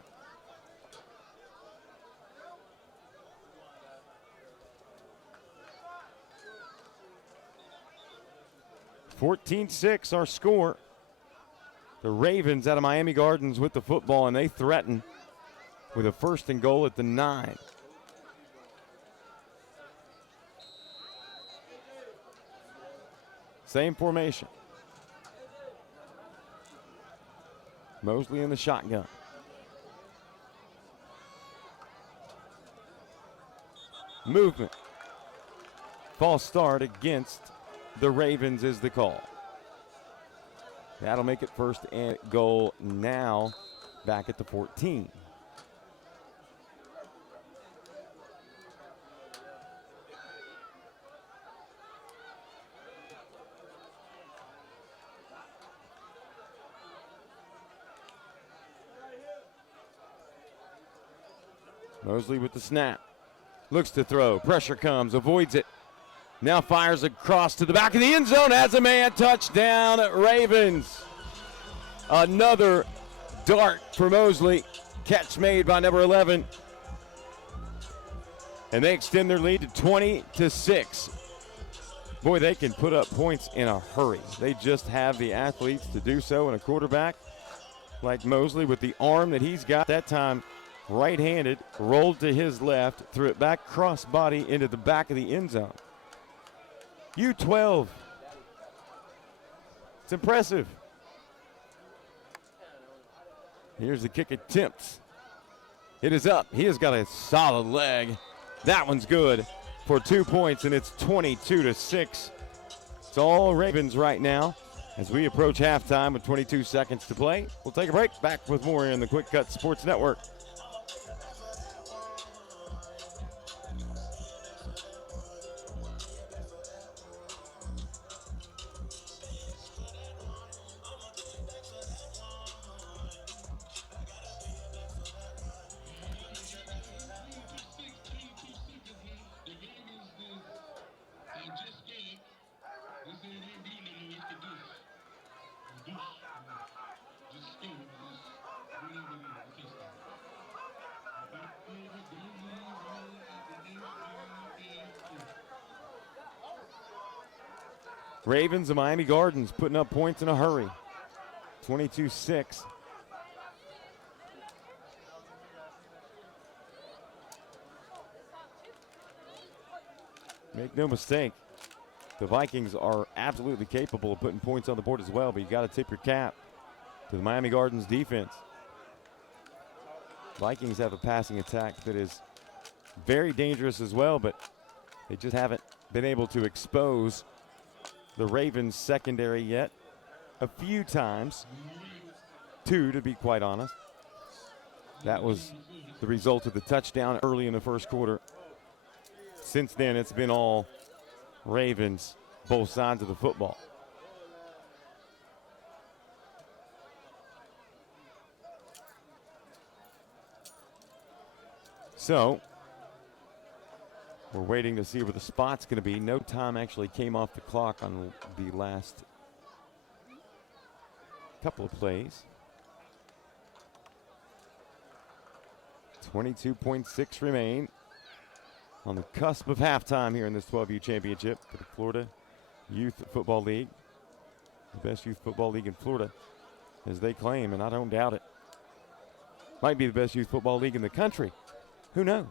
(14-6) our score. The Ravens out of Miami Gardens with the football, and they threaten with a 1st and goal at the 9. Same formation. Mosley in the shotgun. Movement. False start against the Ravens is the call. That'll make it 1st and goal now, back at the 14. Mosley with the snap. Looks to throw. Pressure comes. Avoids it. Now fires across to the back of the end zone. Has a man. Touchdown, Ravens. Another dart for Mosley. Catch made by number 11. And they extend their lead to 20-6. Boy, they can put up points in a hurry. They just have the athletes to do so, and a quarterback like Mosley with the arm that he's got that time. Right-handed, rolled to his left, threw it back cross-body into the back of the end zone. U12. It's impressive. Here's the kick attempt. It is up. He has got a solid leg. That one's good for 2 points, and it's 22-6. It's all Ravens right now as we approach halftime with 22 seconds to play. We'll take a break. Back with more in the Quick Cut Sports Network. Ravens of Miami Gardens putting up points in a hurry. 22-6. Make no mistake, the Vikings are absolutely capable of putting points on the board as well, but you got to tip your cap to the Miami Gardens defense. Vikings have a passing attack that is very dangerous as well, but they just haven't been able to expose the Ravens secondary yet. A few times, 2 to be quite honest. That was the result of the touchdown early in the first quarter. Since then, it's been all Ravens, both sides of the football. So, We're waiting to see where the spot's going to be. No time actually came off the clock on the last couple of plays. 22.6 remain on the cusp of halftime here in this 12U championship for the Florida Youth Football League. The best youth football league in Florida, as they claim, and I don't doubt it. Might be the best youth football league in the country. Who knows?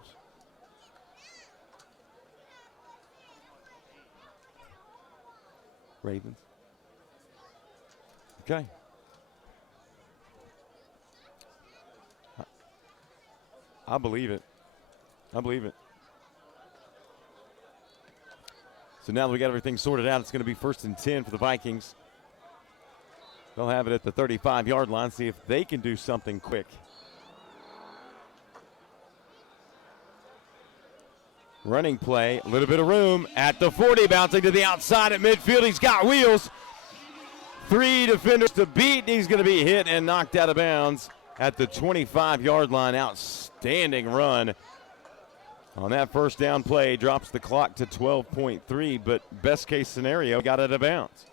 Ravens. Okay. I believe it. I believe it. So now that we got everything sorted out, it's going to be 1st and 10 for the Vikings. They'll have it at the 35-yard line, see if they can do something quick. Running play, a little bit of room at the 40, bouncing to the outside at midfield. He's got wheels. 3 defenders to beat. He's going to be hit and knocked out of bounds at the 25-yard line. Outstanding run on that first down play. Drops the clock to 12.3, but best case scenario, got out of bounds.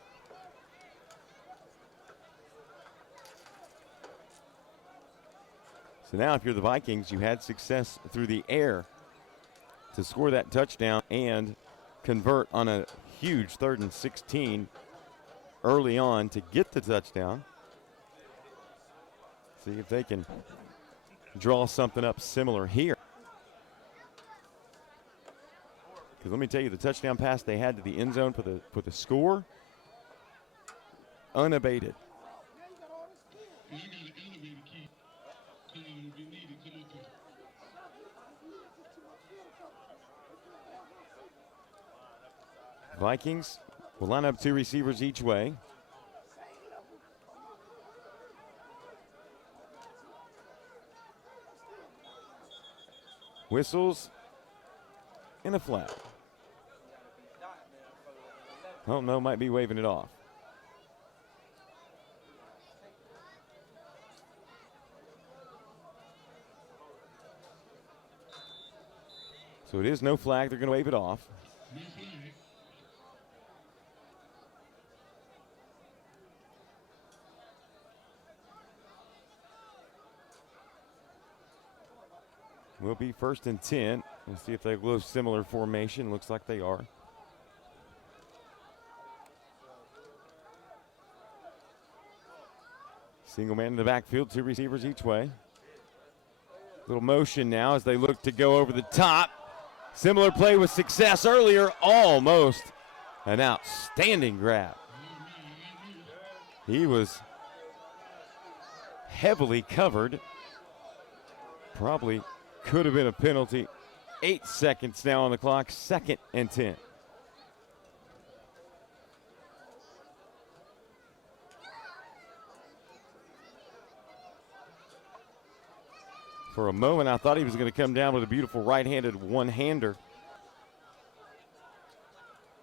So now if you're the Vikings, you had success through the air to score that touchdown and convert on a huge 3rd and 16 early on to get the touchdown. See if they can draw something up similar here. Because let me tell you, the touchdown pass they had to the end zone for the score, unabated. Vikings will line up 2 receivers each way. Whistles and a flag. Oh no, might be waving it off. So it is no flag. They're going to wave it off. Will be 1st and 10. Let's see if they go similar formation. Looks like they are. Single man in the backfield, 2 receivers each way. Little motion now as they look to go over the top. Similar play with success earlier. Almost an outstanding grab. He was heavily covered. Probably could have been a penalty. 8 seconds now on the clock, 2nd and 10. For a moment, I thought he was going to come down with a beautiful right-handed one-hander.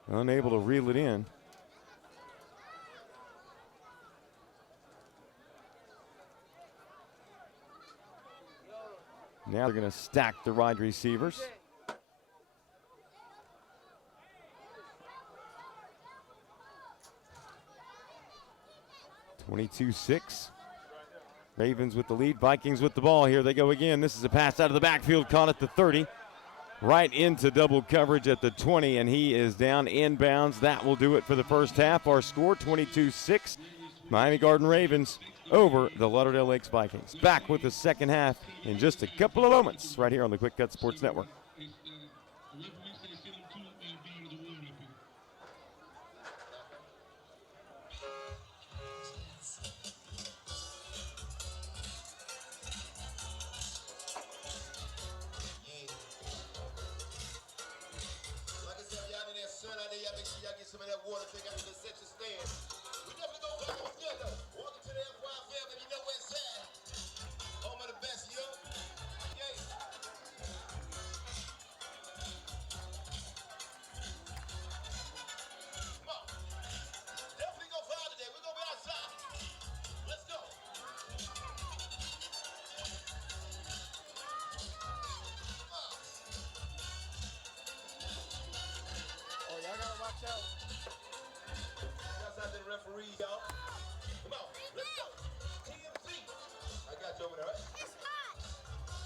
Unable to reel it in. Now they're going to stack the wide receivers. (22-6). Ravens with the lead, Vikings with the ball. Here they go again. This is a pass out of the backfield, caught at the 30. Right into double coverage at the 20, and he is down inbounds. That will do it for the first half. Our score, 22-6. Miami Garden Ravens over the Lauderdale Lakes Vikings. Back with the second half in just a couple of moments right here on the Quick Cut Sports Network. Some of that water, take out the section stand. We definitely go back together. Welcome to the FYFL, and you know where it's at. Home of the best, yo. Yeah. Come on. Definitely go far today. We're gonna be outside. Let's go. referee, y'all. Come on, let's go. TMZ. I got you over there, right? It's hot.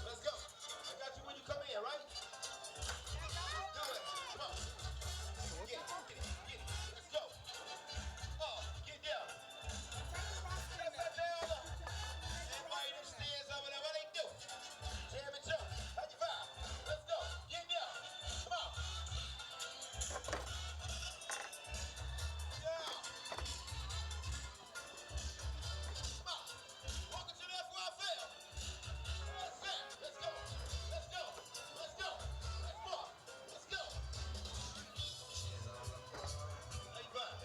Let's go. I got you when you come in, right? Do it. Come on. Get it, get it, get it. Let's go. Oh, get down. Step back down. Everybody in them stands over there, what they do? Jam and jump. How'd you vibe? Let's go. Get down. Come on. Down. Come on. Welcome to the FYFL. That's it. Let's go. Let's go. Let's go. Let's go. Let's go. How you vibe?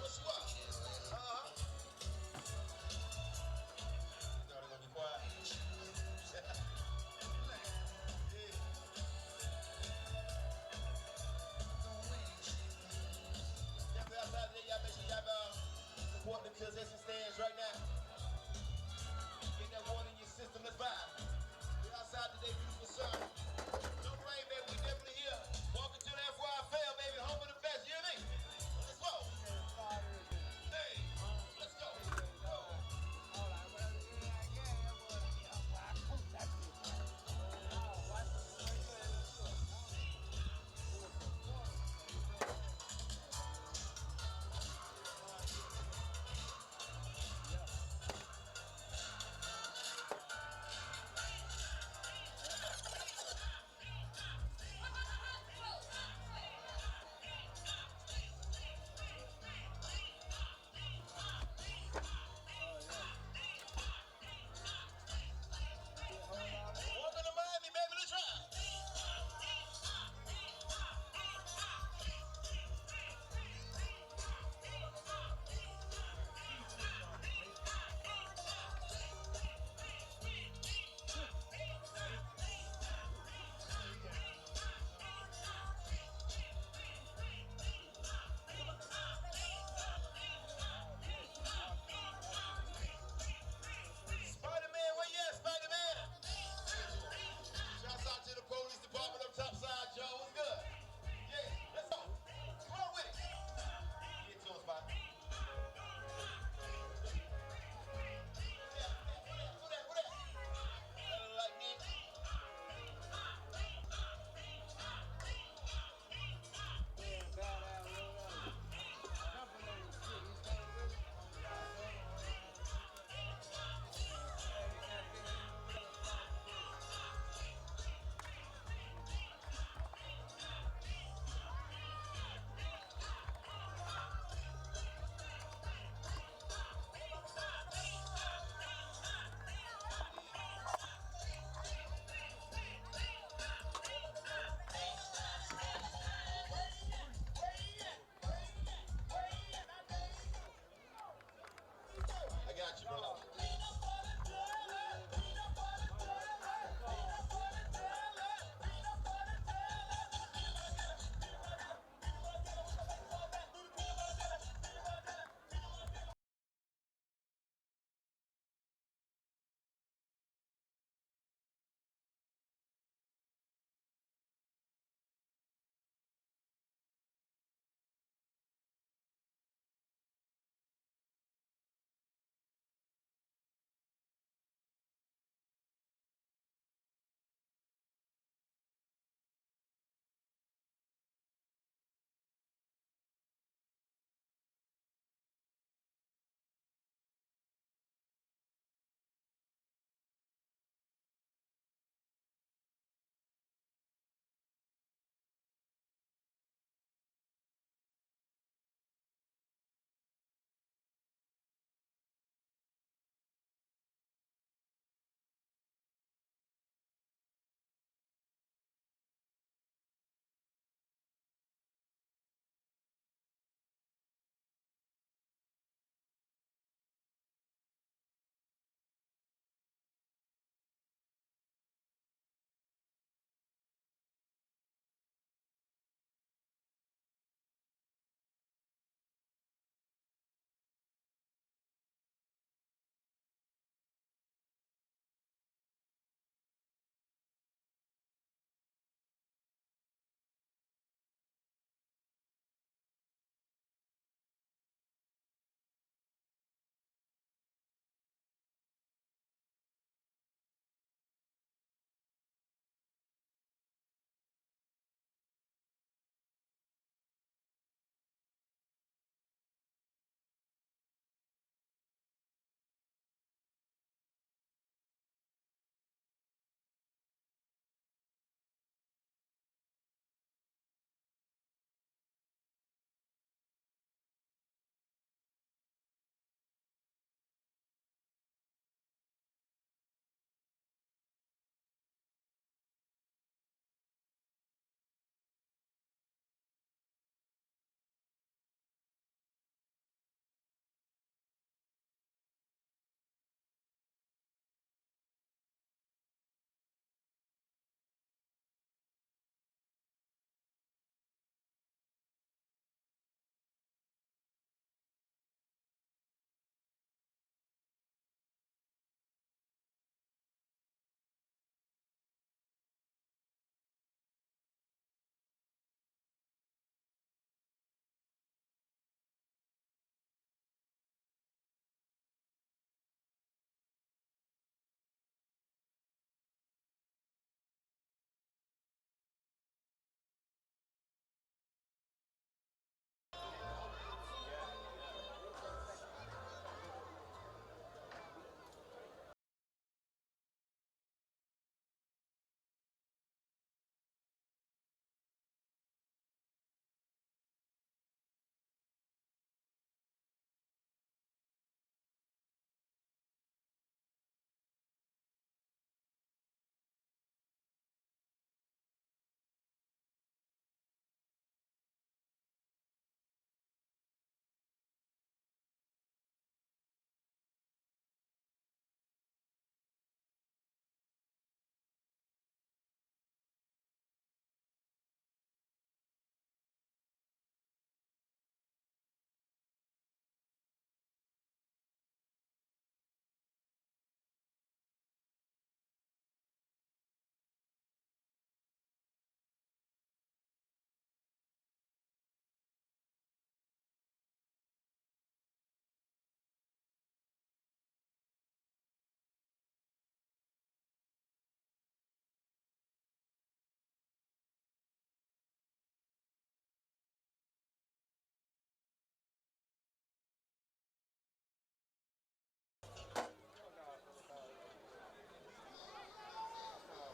What you up? Uh-huh. You thought it was gonna be quiet? Yeah. Definitely outside today, y'all make sure y'all support the concession stands right now. Get that water in your system, let's vibe. We're outside today, beautiful sun. No rain, baby, we definitely here. Welcome to the FYFL, baby, home of the best, you hear me? Let's go. Hey, let's go.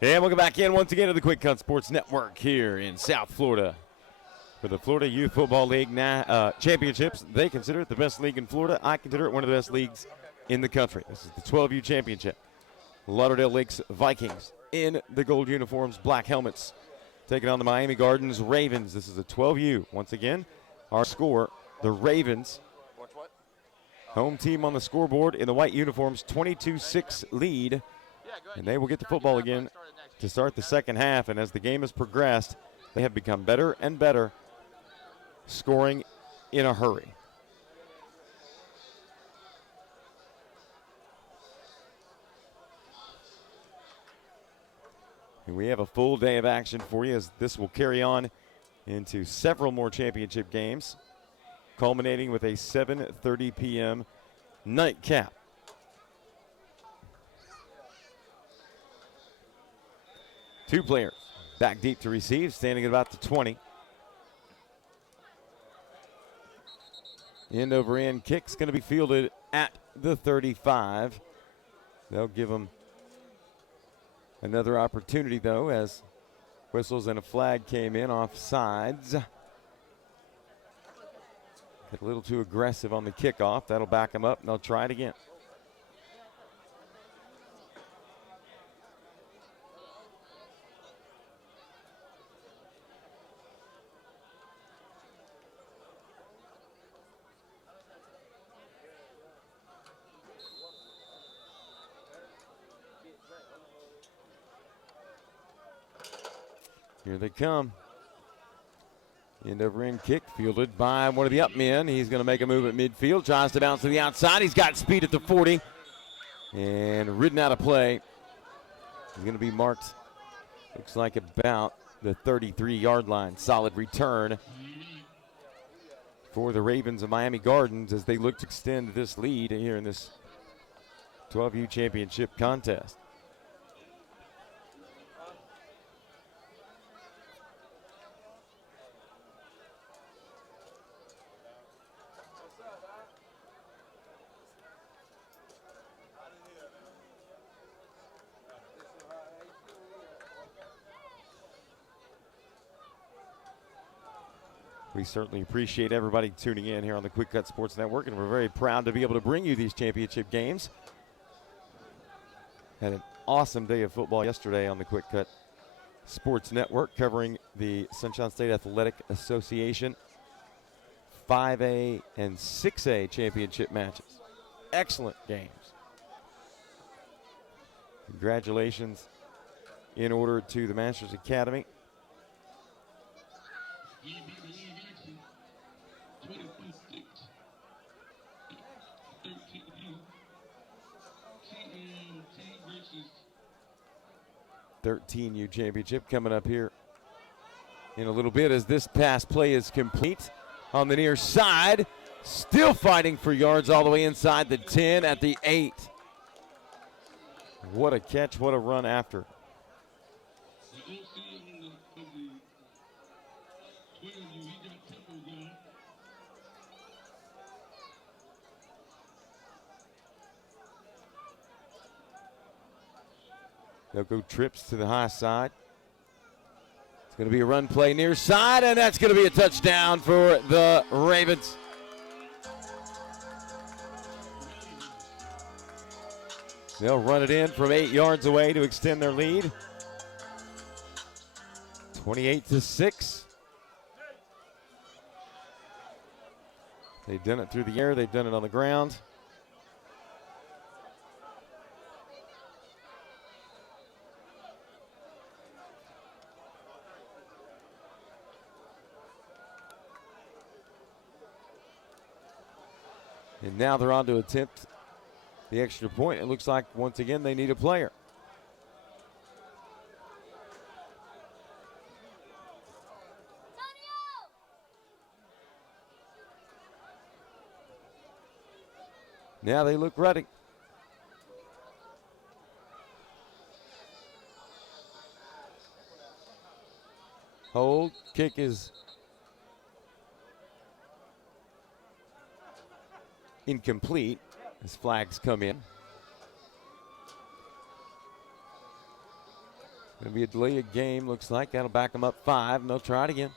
And welcome back in once again to the Quick Cut Sports Network here in South Florida. For the Florida Youth Football League Championships, they consider it the best league in Florida. I consider it one of the best leagues in the country. This is the 12U Championship. Lauderdale Lakes Vikings in the gold uniforms, black helmets, taking on the Miami Gardens Ravens. This is a 12U. Once again, our score, the Ravens, home team on the scoreboard in the white uniforms, 22-6 lead. And they will get the football again to start the second half. And as the game has progressed, they have become better and better, scoring in a hurry. And we have a full day of action for you as this will carry on into several more championship games, culminating with a 7:30 p.m. nightcap. Two players back deep to receive, standing at about the 20. End over end kick's going to be fielded at the 35. They'll give them another opportunity, though, as whistles and a flag came in off sides. Got a little too aggressive on the kickoff. That'll back them up, and they'll try it again. Here they come. End over end kick fielded by one of the up men. He's going to make a move at midfield. Tries to bounce to the outside. He's got speed at the 40 and ridden out of play. He's going to be marked, looks like about the 33-yard line. Solid return for the Ravens of Miami Gardens as they look to extend this lead here in this 12U championship contest. We certainly appreciate everybody tuning in here on the Quick Cut Sports Network, and we're very proud to be able to bring you these championship games. Had an awesome day of football yesterday on the Quick Cut Sports Network, covering the Sunshine State Athletic Association 5A and 6A championship matches. Excellent games. Congratulations in order to the Masters Academy. U championship coming up here in a little bit as this pass play is complete on the near side. Still fighting for yards all the way inside the 10 at the 8. What a catch, what a run after. They'll go trips to the high side. It's going to be a run play near side, and that's going to be a touchdown for the Ravens. They'll run it in from 8 yards away to extend their lead. 28-6. They've done it through the air. They've done it on the ground. And now they're on to attempt the extra point. It looks like, once again, they need a player. Now they look ready. Hold. Kick is incomplete as flags come in. Gonna be a delay of game, looks like. That'll back them up 5, and they'll try it again.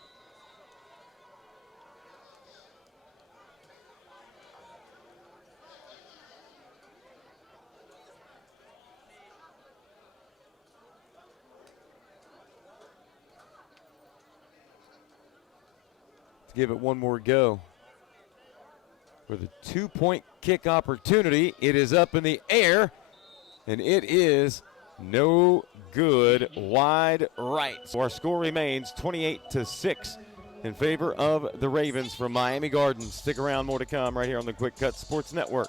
Let's give it one more go. With a 2-point kick opportunity, it is up in the air, and it is no good, wide right. So our score remains 28-6 in favor of the Ravens from Miami Gardens. Stick around, more to come right here on the Quick Cut Sports Network.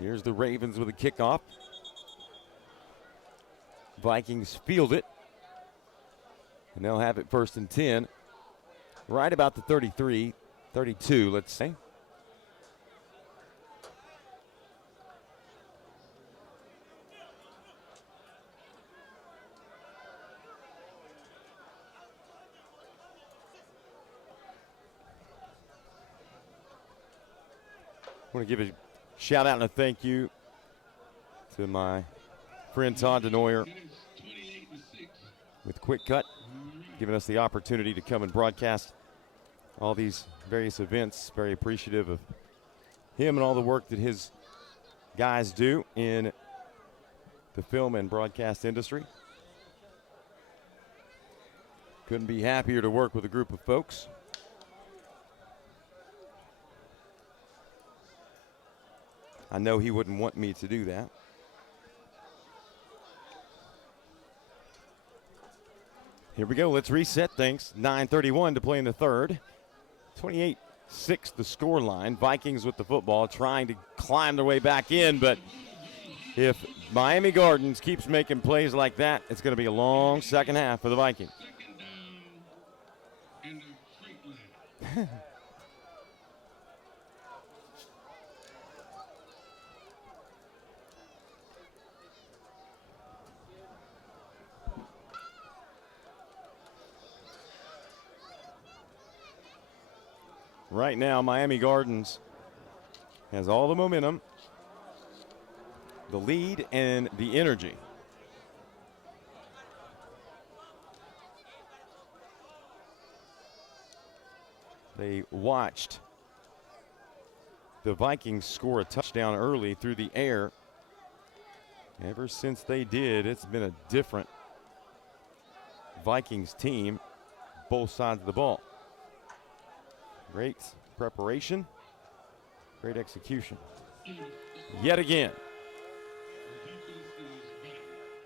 Here's the Ravens with a kickoff. Vikings field it. And they'll have it 1st and 10. Right about the 33, 32, let's say. I want to give a shout out and a thank you to my friend Todd DeNoyer with Quick Cut, giving us the opportunity to come and broadcast all these various events. Very appreciative of him and all the work that his guys do in the film and broadcast industry. Couldn't be happier to work with a group of folks. I know he wouldn't want me to do that. Here we go. Let's reset things. 9:31 to play in the third. 28-6 the score line. Vikings with the football, trying to climb their way back in, but if Miami Gardens keeps making plays like that, it's going to be a long second half for the Vikings. Right now, Miami Gardens has all the momentum, the lead, and the energy. They watched the Vikings score a touchdown early through the air. Ever since they did, it's been a different Vikings team, both sides of the ball. Great preparation, great execution. Yet again,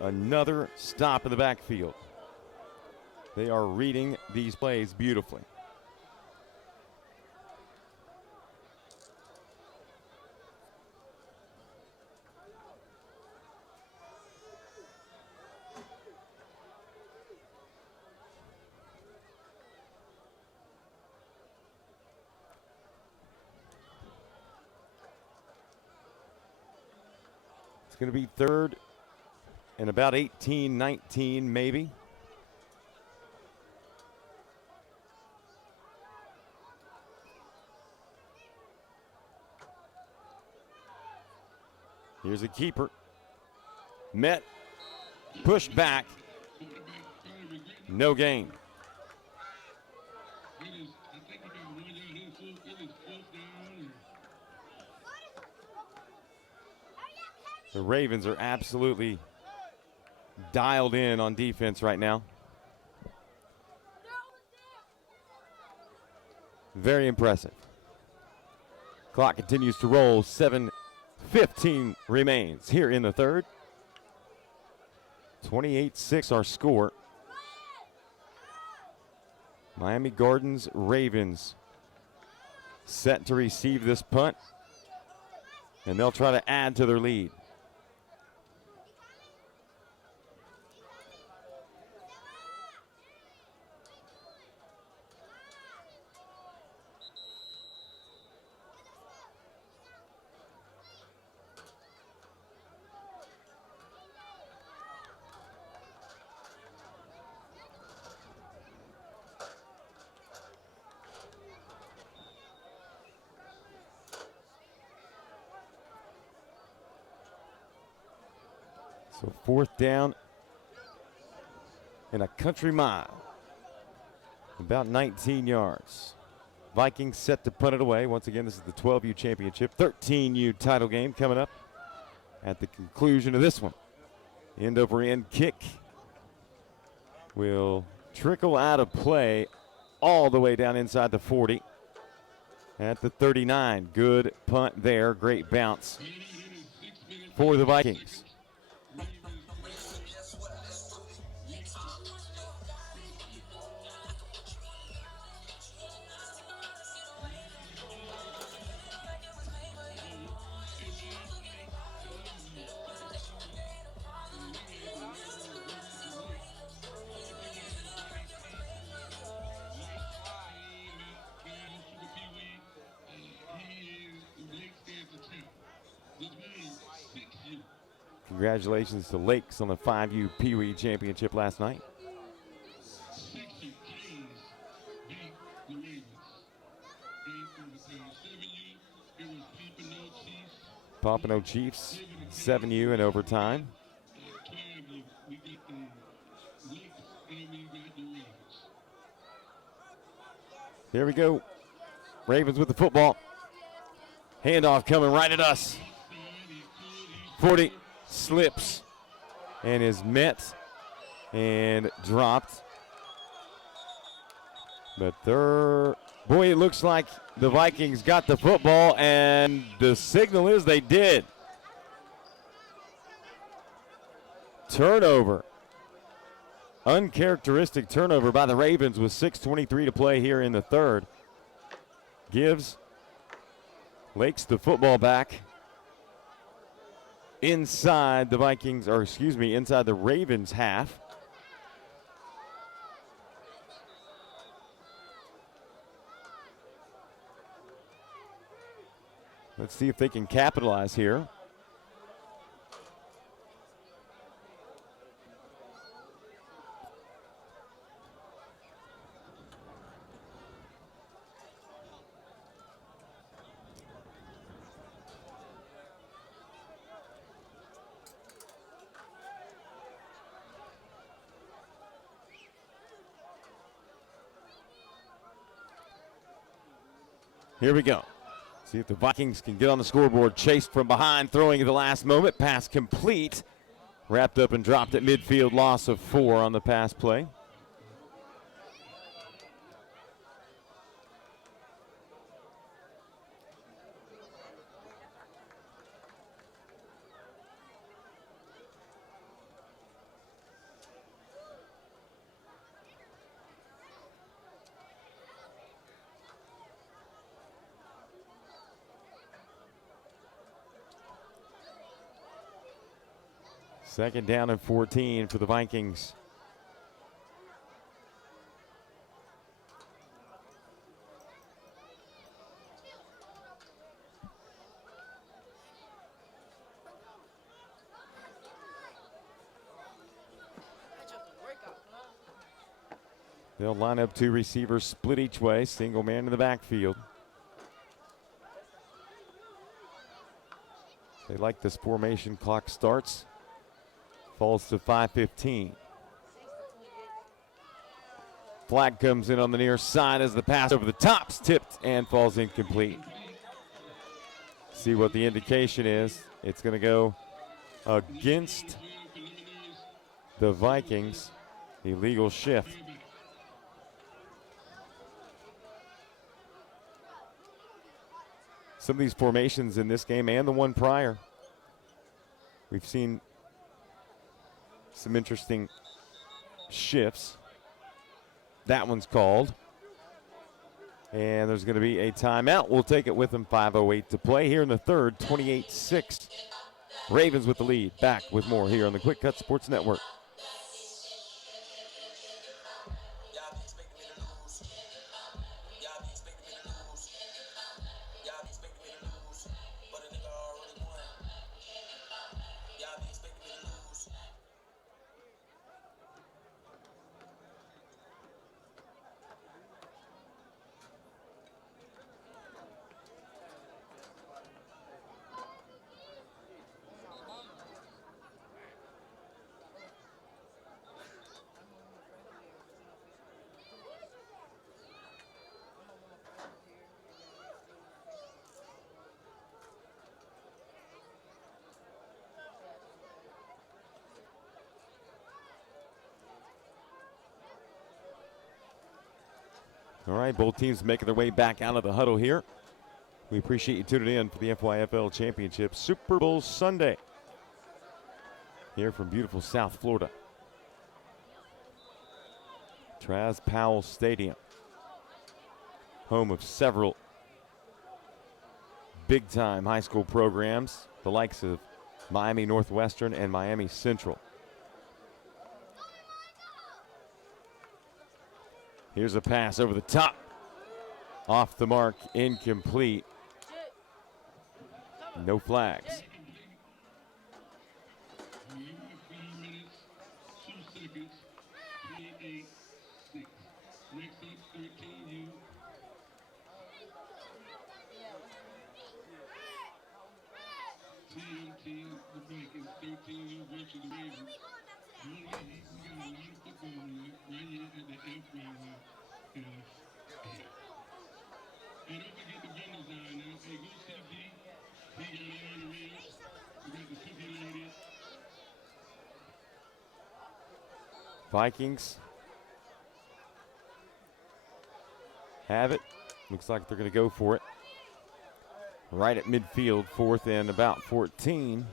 another stop in the backfield. They are reading these plays beautifully. It's going to be third and about 18, 19 maybe. Here's a keeper. Met, pushed back, no gain. The Ravens are absolutely dialed in on defense right now. Very impressive. Clock continues to roll. 7:15 remains here in the third. 28-6 our score. Miami Gardens Ravens set to receive this punt, and they'll try to add to their lead. So 4th down and a country mile. About 19 yards. Vikings set to punt it away. Once again, this is the 12U Championship. 13U title game coming up at the conclusion of this one. End over end kick will trickle out of play all the way down inside the 40 at the 39. Good punt there. Great bounce for the Vikings. Congratulations to Lakes on the 5U Pee Wee Championship last night. Pompano Chiefs, 7U in overtime. Here we go. Ravens with the football. Handoff coming right at us. 40 slips and is met and dropped. But boy, it looks like the Vikings got the football, and the signal is they did. Turnover. Uncharacteristic turnover by the Ravens with 6:23 to play here in the third. Gives Lakes the football back inside the Vikings, or excuse me, inside the Ravens half. Let's see if they can capitalize here. Here we go. See if the Vikings can get on the scoreboard. Chased from behind, throwing at the last moment. Pass complete. Wrapped up and dropped at midfield. Loss of 4 on the pass play. Second down and 14 for the Vikings. They'll line up 2 receivers, split each way, single man in the backfield. They like this formation. Clock starts. Falls to 5:15. Flag comes in on the near side as the pass over the top's tipped and falls incomplete. See what the indication is. It's going to go against the Vikings. Illegal shift. Some of these formations in this game and the one prior, we've seen some interesting shifts. That one's called. And there's going to be a timeout. We'll take it with them. 5:08 to play here in the third. 28-6. Ravens with the lead. Back with more here on the Quick Cut Sports Network. All right, both teams making their way back out of the huddle here. We appreciate you tuning in for the FYFL Championship Super Bowl Sunday here from beautiful South Florida. Traz Powell Stadium, home of several big-time high school programs, the likes of Miami Northwestern and Miami Central. Here's a pass over the top. Off the mark, incomplete. No flags. Vikings have it. Looks like they're going to go for it. Right at midfield, 4th and about 14.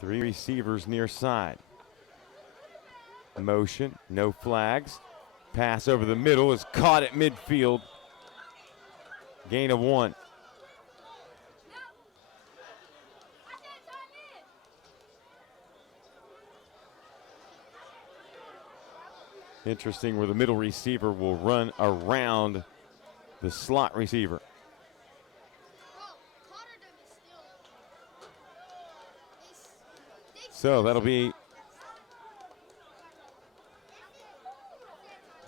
Three receivers near side. Motion, no flags. Pass over the middle is caught at midfield. Gain of 1. Interesting where the middle receiver will run around the slot receiver. So that'll be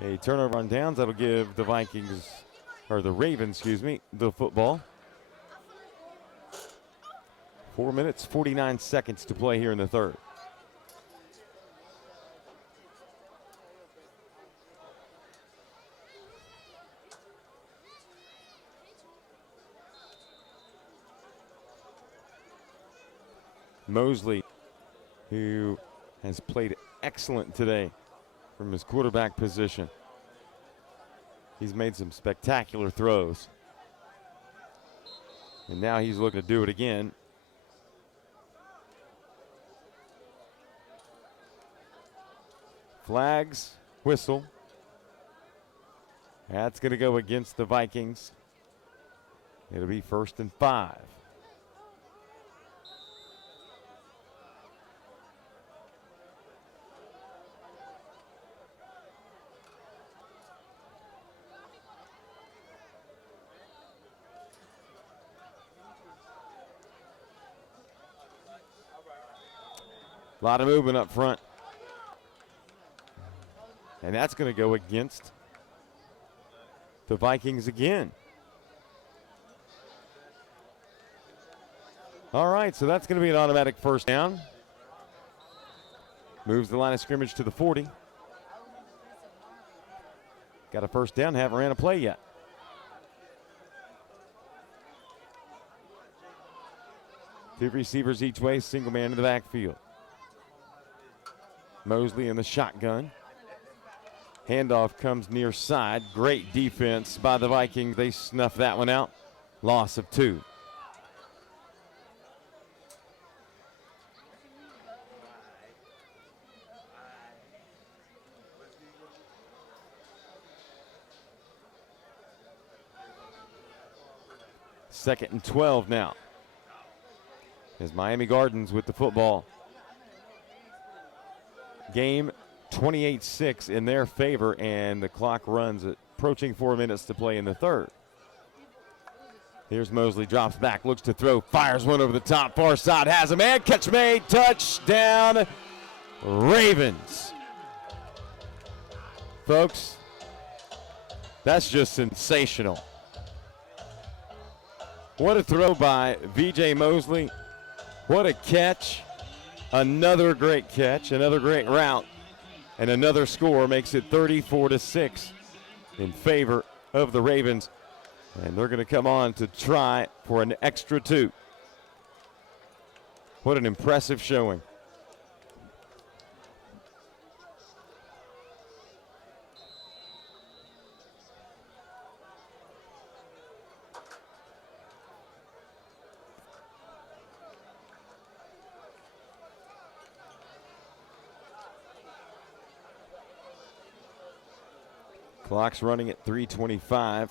a turnover on downs. That'll give the Vikings, or the Ravens, the football. 4 minutes, 49 seconds to play here in the third. Mosley, who has played excellent today from his quarterback position. He's made some spectacular throws. And now he's looking to do it again. Flags, whistle. That's going to go against the Vikings. It'll be 1st and 5. A lot of movement up front. And that's going to go against the Vikings again. All right, so that's going to be an automatic 1st down. Moves the line of scrimmage to the 40. Got a 1st down, haven't ran a play yet. 2 receivers each way, single man in the backfield. Mosley in the shotgun. Handoff comes near side. Great defense by the Vikings. They snuff that one out. Loss of 2. Second and 12 now. As Miami Gardens with the football. Game 28-6 in their favor, and the clock runs at approaching 4 minutes to play in the third. Here's Mosley, drops back, looks to throw, fires one over the top, far side, has a man, catch made, touchdown, Ravens. Folks, that's just sensational. What a throw by V.J. Mosley. What a catch. Another great catch, another great route, and another score makes it 34-6 in favor of the Ravens. And they're going to come on to try for an extra 2. What an impressive showing. Clock's running at 3:25.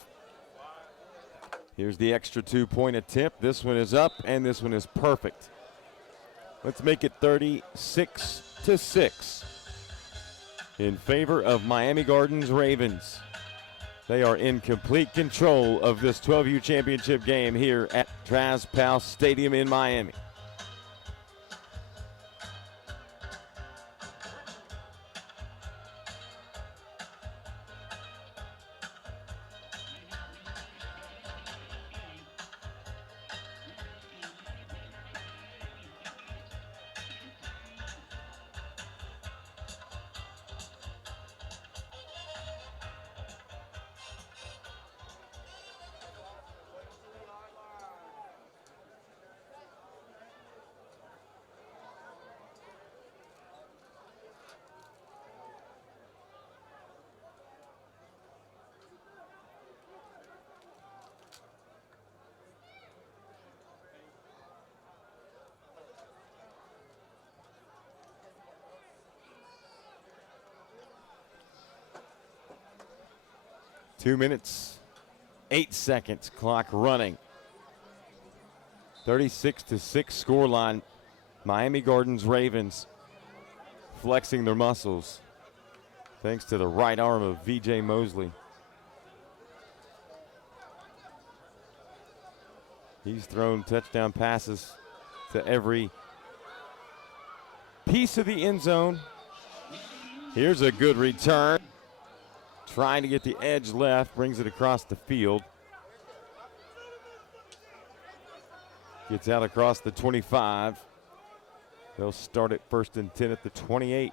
Here's the extra 2-point attempt. This one is up, and this one is perfect. Let's make it 36-6 in favor of Miami Gardens Ravens. They are in complete control of this 12U championship game here at Traz-Powell Stadium in Miami. Two minutes, 8 seconds, clock running. 36-6 scoreline. Miami Gardens Ravens flexing their muscles thanks to the right arm of V.J. Mosley. He's thrown touchdown passes to every piece of the end zone. Here's a good return. Trying to get the edge left, brings it across the field. Gets out across the 25. They'll start at 1st and 10 at the 28.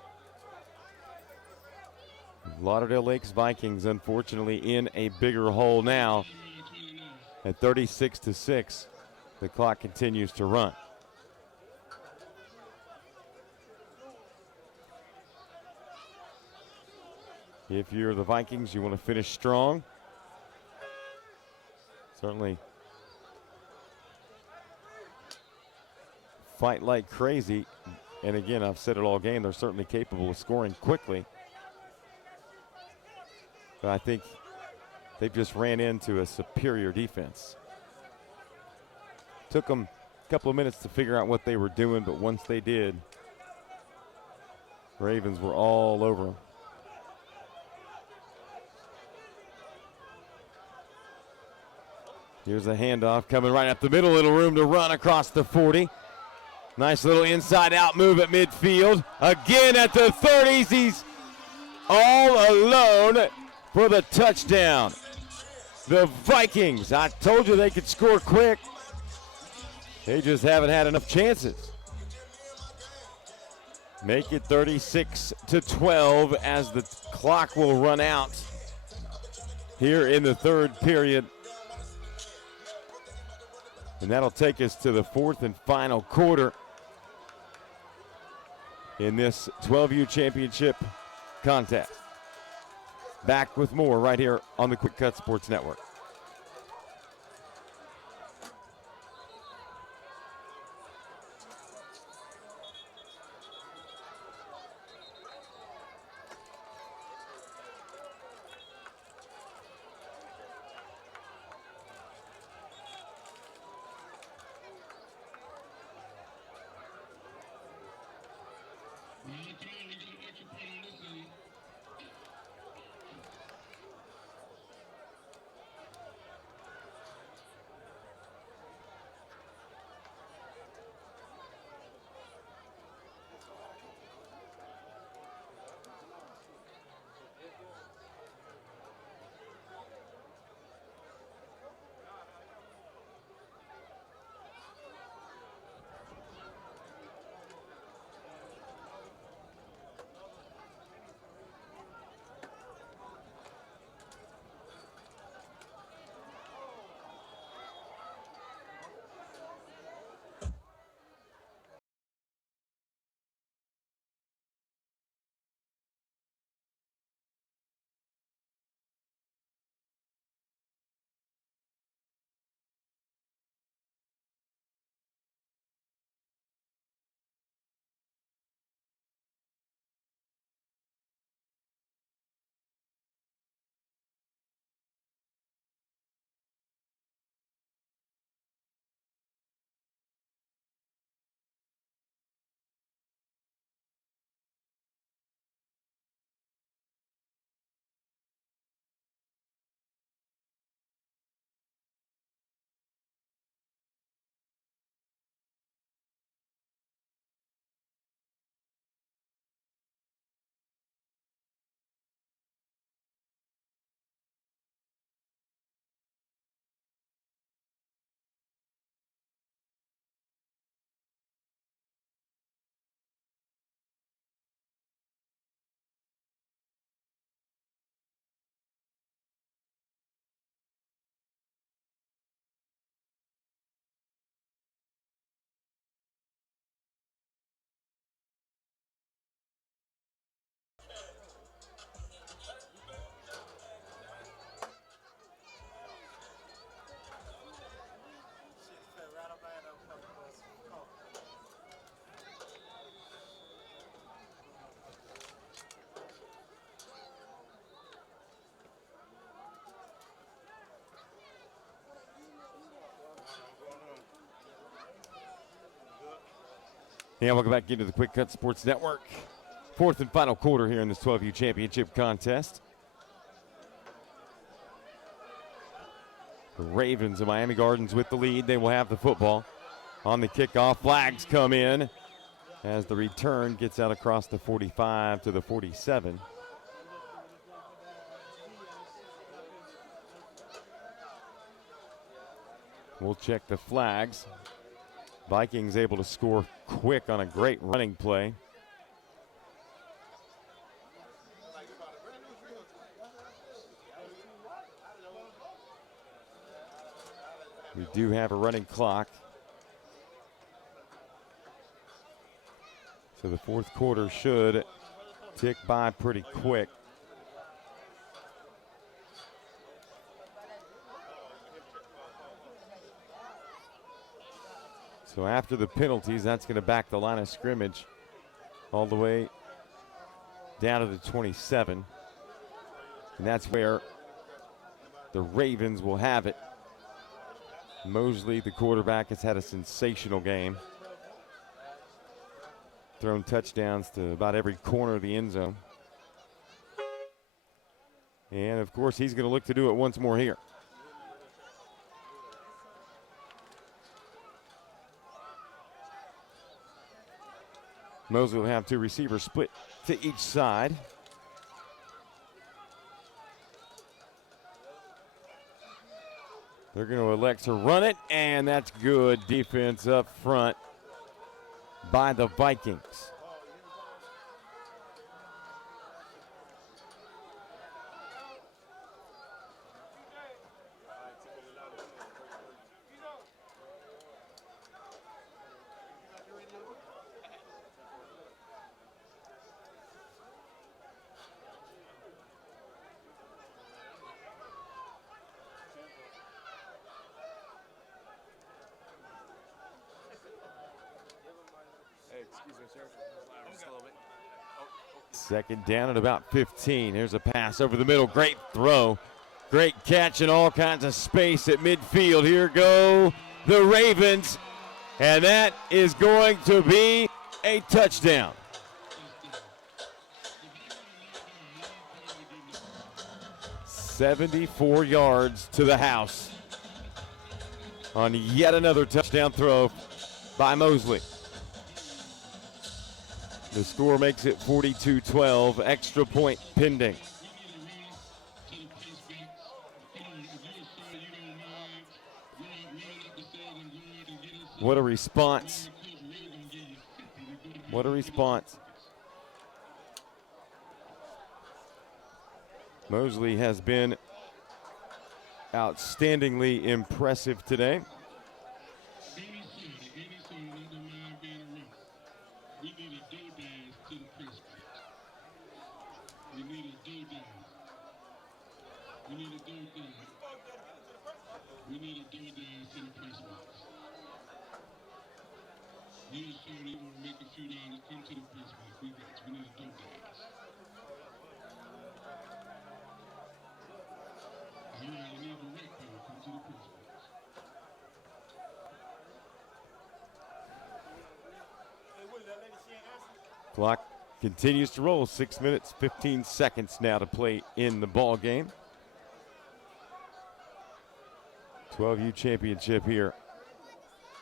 Lauderdale Lakes Vikings, unfortunately, in a bigger hole now at 36-6. The clock continues to run. If you're the Vikings, you want to finish strong. Certainly fight like crazy. And again, I've said it all game, they're certainly capable of scoring quickly. But I think they've just ran into a superior defense. Took them a couple of minutes to figure out what they were doing, but once they did, Ravens were all over them. Here's a handoff coming right up the middle. Little room to run across the 40. Nice little inside-out move at midfield. Again at the 30s. He's all alone for the touchdown. The Vikings, I told you they could score quick. They just haven't had enough chances. Make it 36-12 as the clock will run out here in the third period. And that'll take us to the fourth and final quarter in this 12U championship contest. Back with more right here on the Quick Cut Sports Network. Yeah, welcome back into the Quick Cut Sports Network. Fourth and final quarter here in this 12U championship contest. The Ravens of Miami Gardens with the lead. They will have the football on the kickoff. Flags come in as the return gets out across the 45 to the 47. We'll check the flags. Vikings able to score quick on a great running play. We do have a running clock. So the fourth quarter should tick by pretty quick. So after the penalties, that's going to back the line of scrimmage all the way down to the 27. And that's where the Ravens will have it. Mosley, the quarterback, has had a sensational game. Thrown touchdowns to about every corner of the end zone. And, of course, he's going to look to do it once more here. Mosley will have two receivers split to each side. They're going to elect to run it, and that's good defense up front by the Vikings. Second down at about 15. Here's a pass over the middle. Great throw. Great catch and all kinds of space at midfield. Here go the Ravens. And that is going to be a touchdown. "74 yards to the house on yet another touchdown throw by Mosley. The score makes it 42-12, extra point pending. What a response. What a response. Mosley has been outstandingly impressive today. Clock continues to roll. 6 minutes, 15 seconds now to play in the ball game. 12U championship here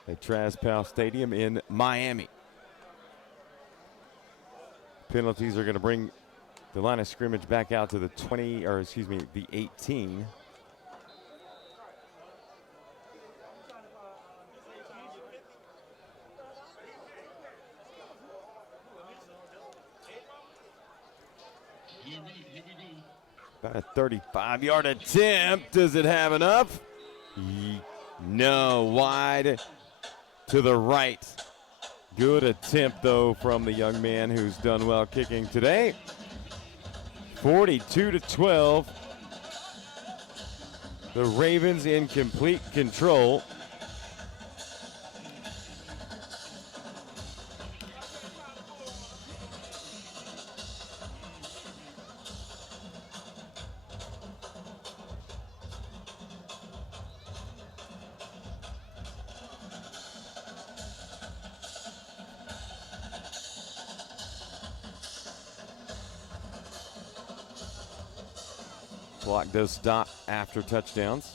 at Traz-Powell Stadium in Miami. Penalties are going to bring the line of scrimmage back out to the 20, or excuse me, the 18. About a 35-yard attempt. Does it have enough? No, wide to the right. Good attempt, though, from the young man who's done well kicking today. 42-12. The Ravens in complete control. Clock does stop after touchdowns.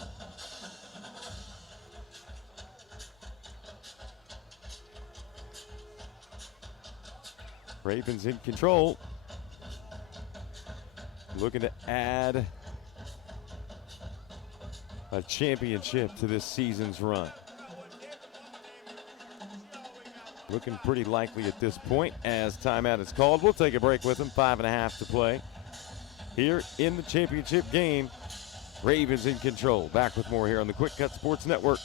Ravens in control. Looking to add a championship to this season's run. Looking pretty likely at this point as timeout is called. We'll take a break with them. 5.5 to play. Here in the championship game, Ravens in control. Back with more here on the Quick Cut Sports Network.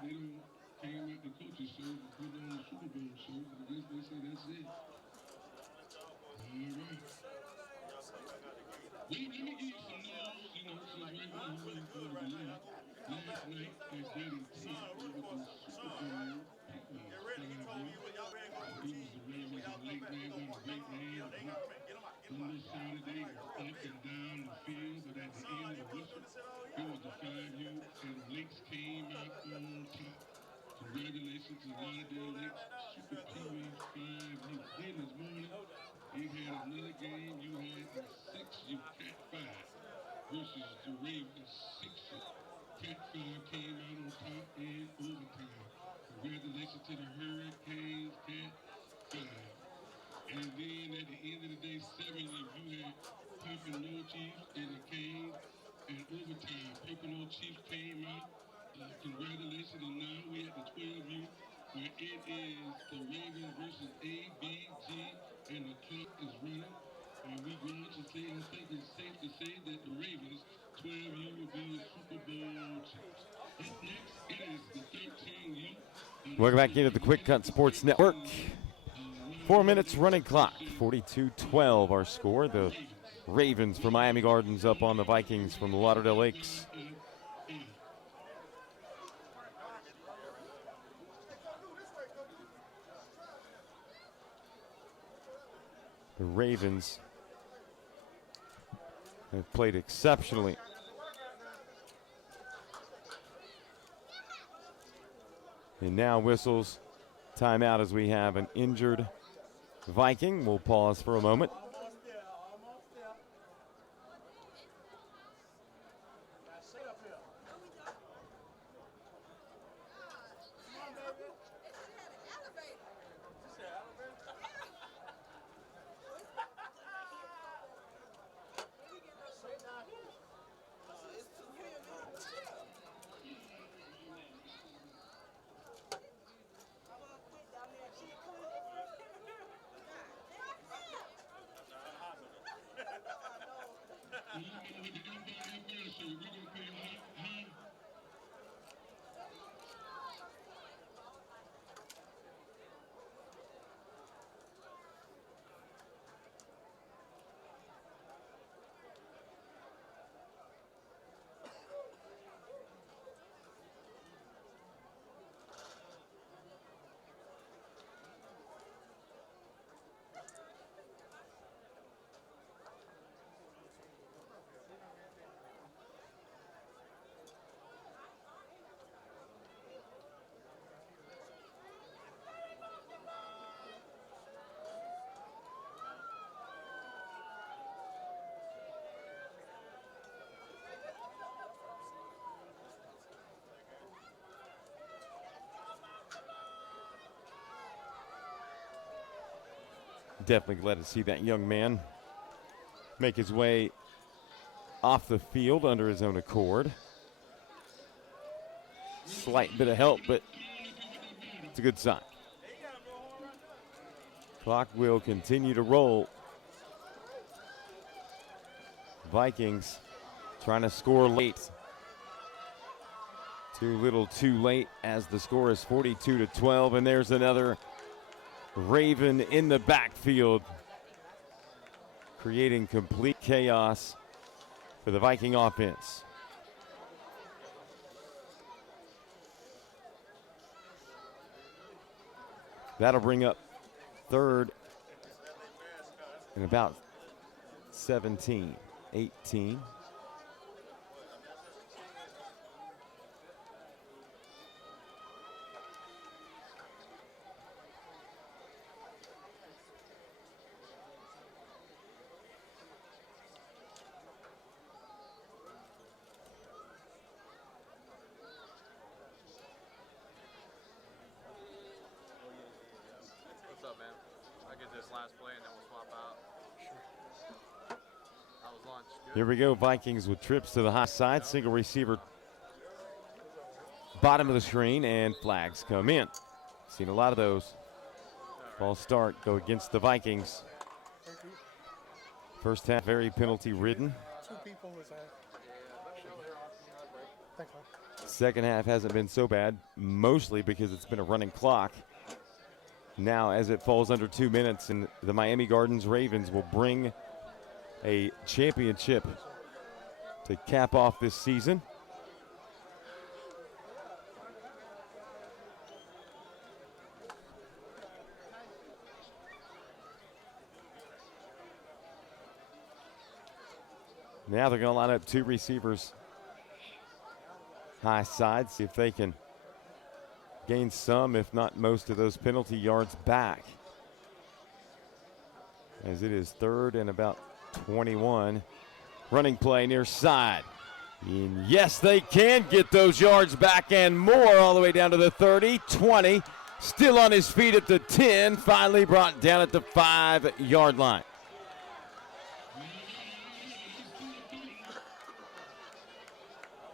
they don't came out the coaches show and put on the Super Bowl show. I guess they say that's it. All right. Well, let me give you some news, you know, since right now we're waiting for the delay. Last night at Daddy T, it was the Super Bowl picnic. He was the Ravens of late man, got a great man. On this Saturday, up and down the field, but at the end of the whistle, it was the 5U, and Lakes came out on top. Congratulations to Lauderdale Lakes Super Pee-wee 5U. Then this morning, you had another game. You had the 6U Cat 5 versus the Ravens 6U. Cat 5 came out on top in overtime. Congratulations to the Hurricanes Cat 5. And then at the end of the day, 7U, you had Pompano Chiefs and the Canes in overtime. Pompano Chiefs came out. Congratulations, and now we at the 12U, where it is the Ravens versus ABG, and the clock is running. And we going to say, I think it's safe to say that the Ravens 12U will be the Super Bowl champs. Up next, it is the 13U. Welcome back into the Quick Cut Sports Network. 4 minutes running clock, 42-12 our score. The Ravens from Miami Gardens up on the Vikings from Lauderdale Lakes. The Ravens have played exceptionally. And now whistles timeout as we have an injured Viking. We'll pause for a moment. Definitely glad to see that young man make his way off the field under his own accord. Slight bit of help, but it's a good sign. Clock will continue to roll. Vikings trying to score late. Too little, too late, as the score is 42-12, and there's another Raven in the backfield, creating complete chaos for the Viking offense. That'll bring up third and about 17, 18. What's up, man? I get this last play and then we'll swap out. Sure. How was lunch? Good? Here we go. Vikings with trips to the high side. Single receiver. Bottom of the screen, and flags come in. Seen a lot of those. Ball start go against the Vikings. First half very penalty ridden. 2 people was that? Thank you. Second half hasn't been so bad, mostly because it's been a running clock. Now, as it falls under 2 minutes, and the Miami Gardens Ravens will bring a championship to cap off this season. Now they're going to line up 2 receivers high side, see if they can gain some, if not most, of those penalty yards back. As it is 3rd and about 21. Running play near side. And yes, they can get those yards back and more, all the way down to the 30, 20. Still on his feet at the 10, finally brought down at the 5-yard line.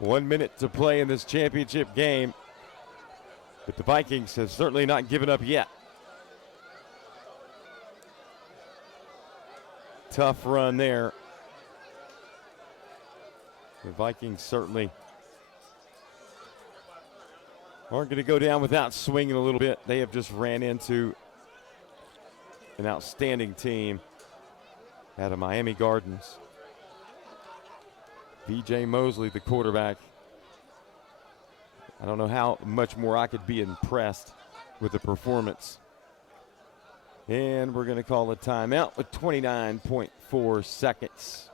One minute to play in this championship game, but the Vikings have certainly not given up yet. Tough run there. The Vikings certainly aren't going to go down without swinging a little bit. They have just ran into an outstanding team out of Miami Gardens. V.J. Mosley, the quarterback. I don't know how much more I could be impressed with the performance. And we're going to call a timeout with 29.4 seconds.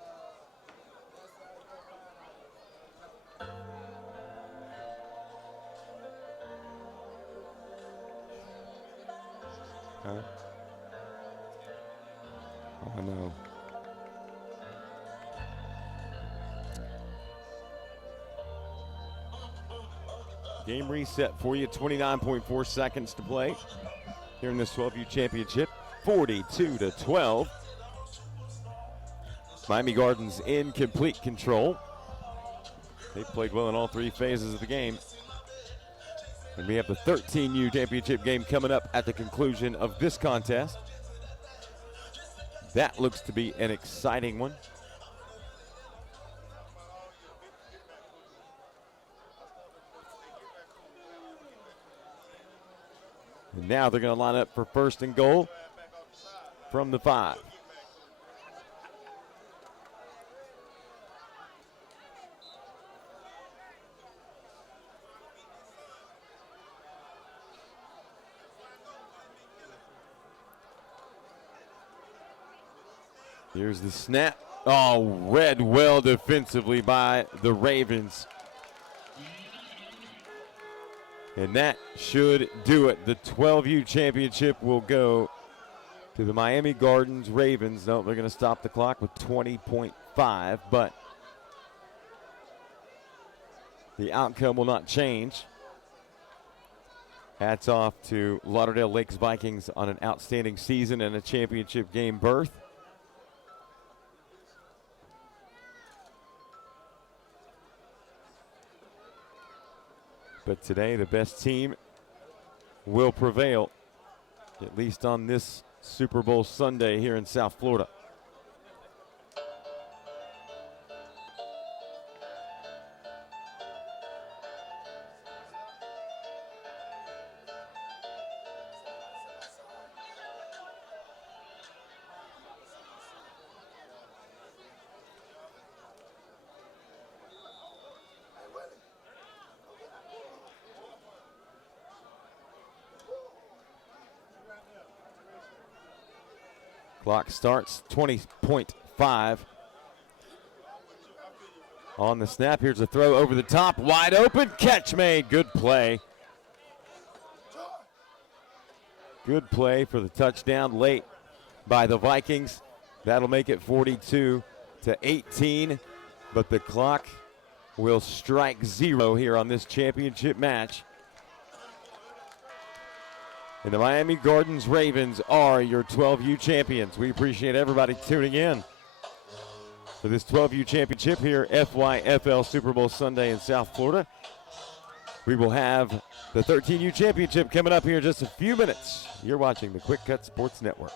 Huh? Oh, no. Game reset for you, 29.4 seconds to play here in this 12U championship, 42-12. Miami Gardens in complete control. They played well in all 3 phases of the game. And we have the 13U championship game coming up at the conclusion of this contest. That looks to be an exciting one. And now they're going to line up for 1st and goal from the 5. Here's the snap. Oh, read well defensively by the Ravens. And that should do it. The 12U championship will go to the Miami Gardens Ravens. No, they're going to stop the clock with 20.5, but the outcome will not change. Hats off to Lauderdale Lakes Vikings on an outstanding season and a championship game berth. But today, the best team will prevail, at least on this Super Bowl Sunday here in South Florida. Clock starts, 20.5. On the snap, here's a throw over the top, wide open, catch made, good play. Good play for the touchdown late by the Vikings. That'll make it 42-18, but the clock will strike 0 here on this championship match. And the Miami Gardens Ravens are your 12U champions. We appreciate everybody tuning in for this 12U championship here, FYFL Super Bowl Sunday in South Florida. We will have the 13U championship coming up here in just a few minutes. You're watching the Quick Cut Sports Network.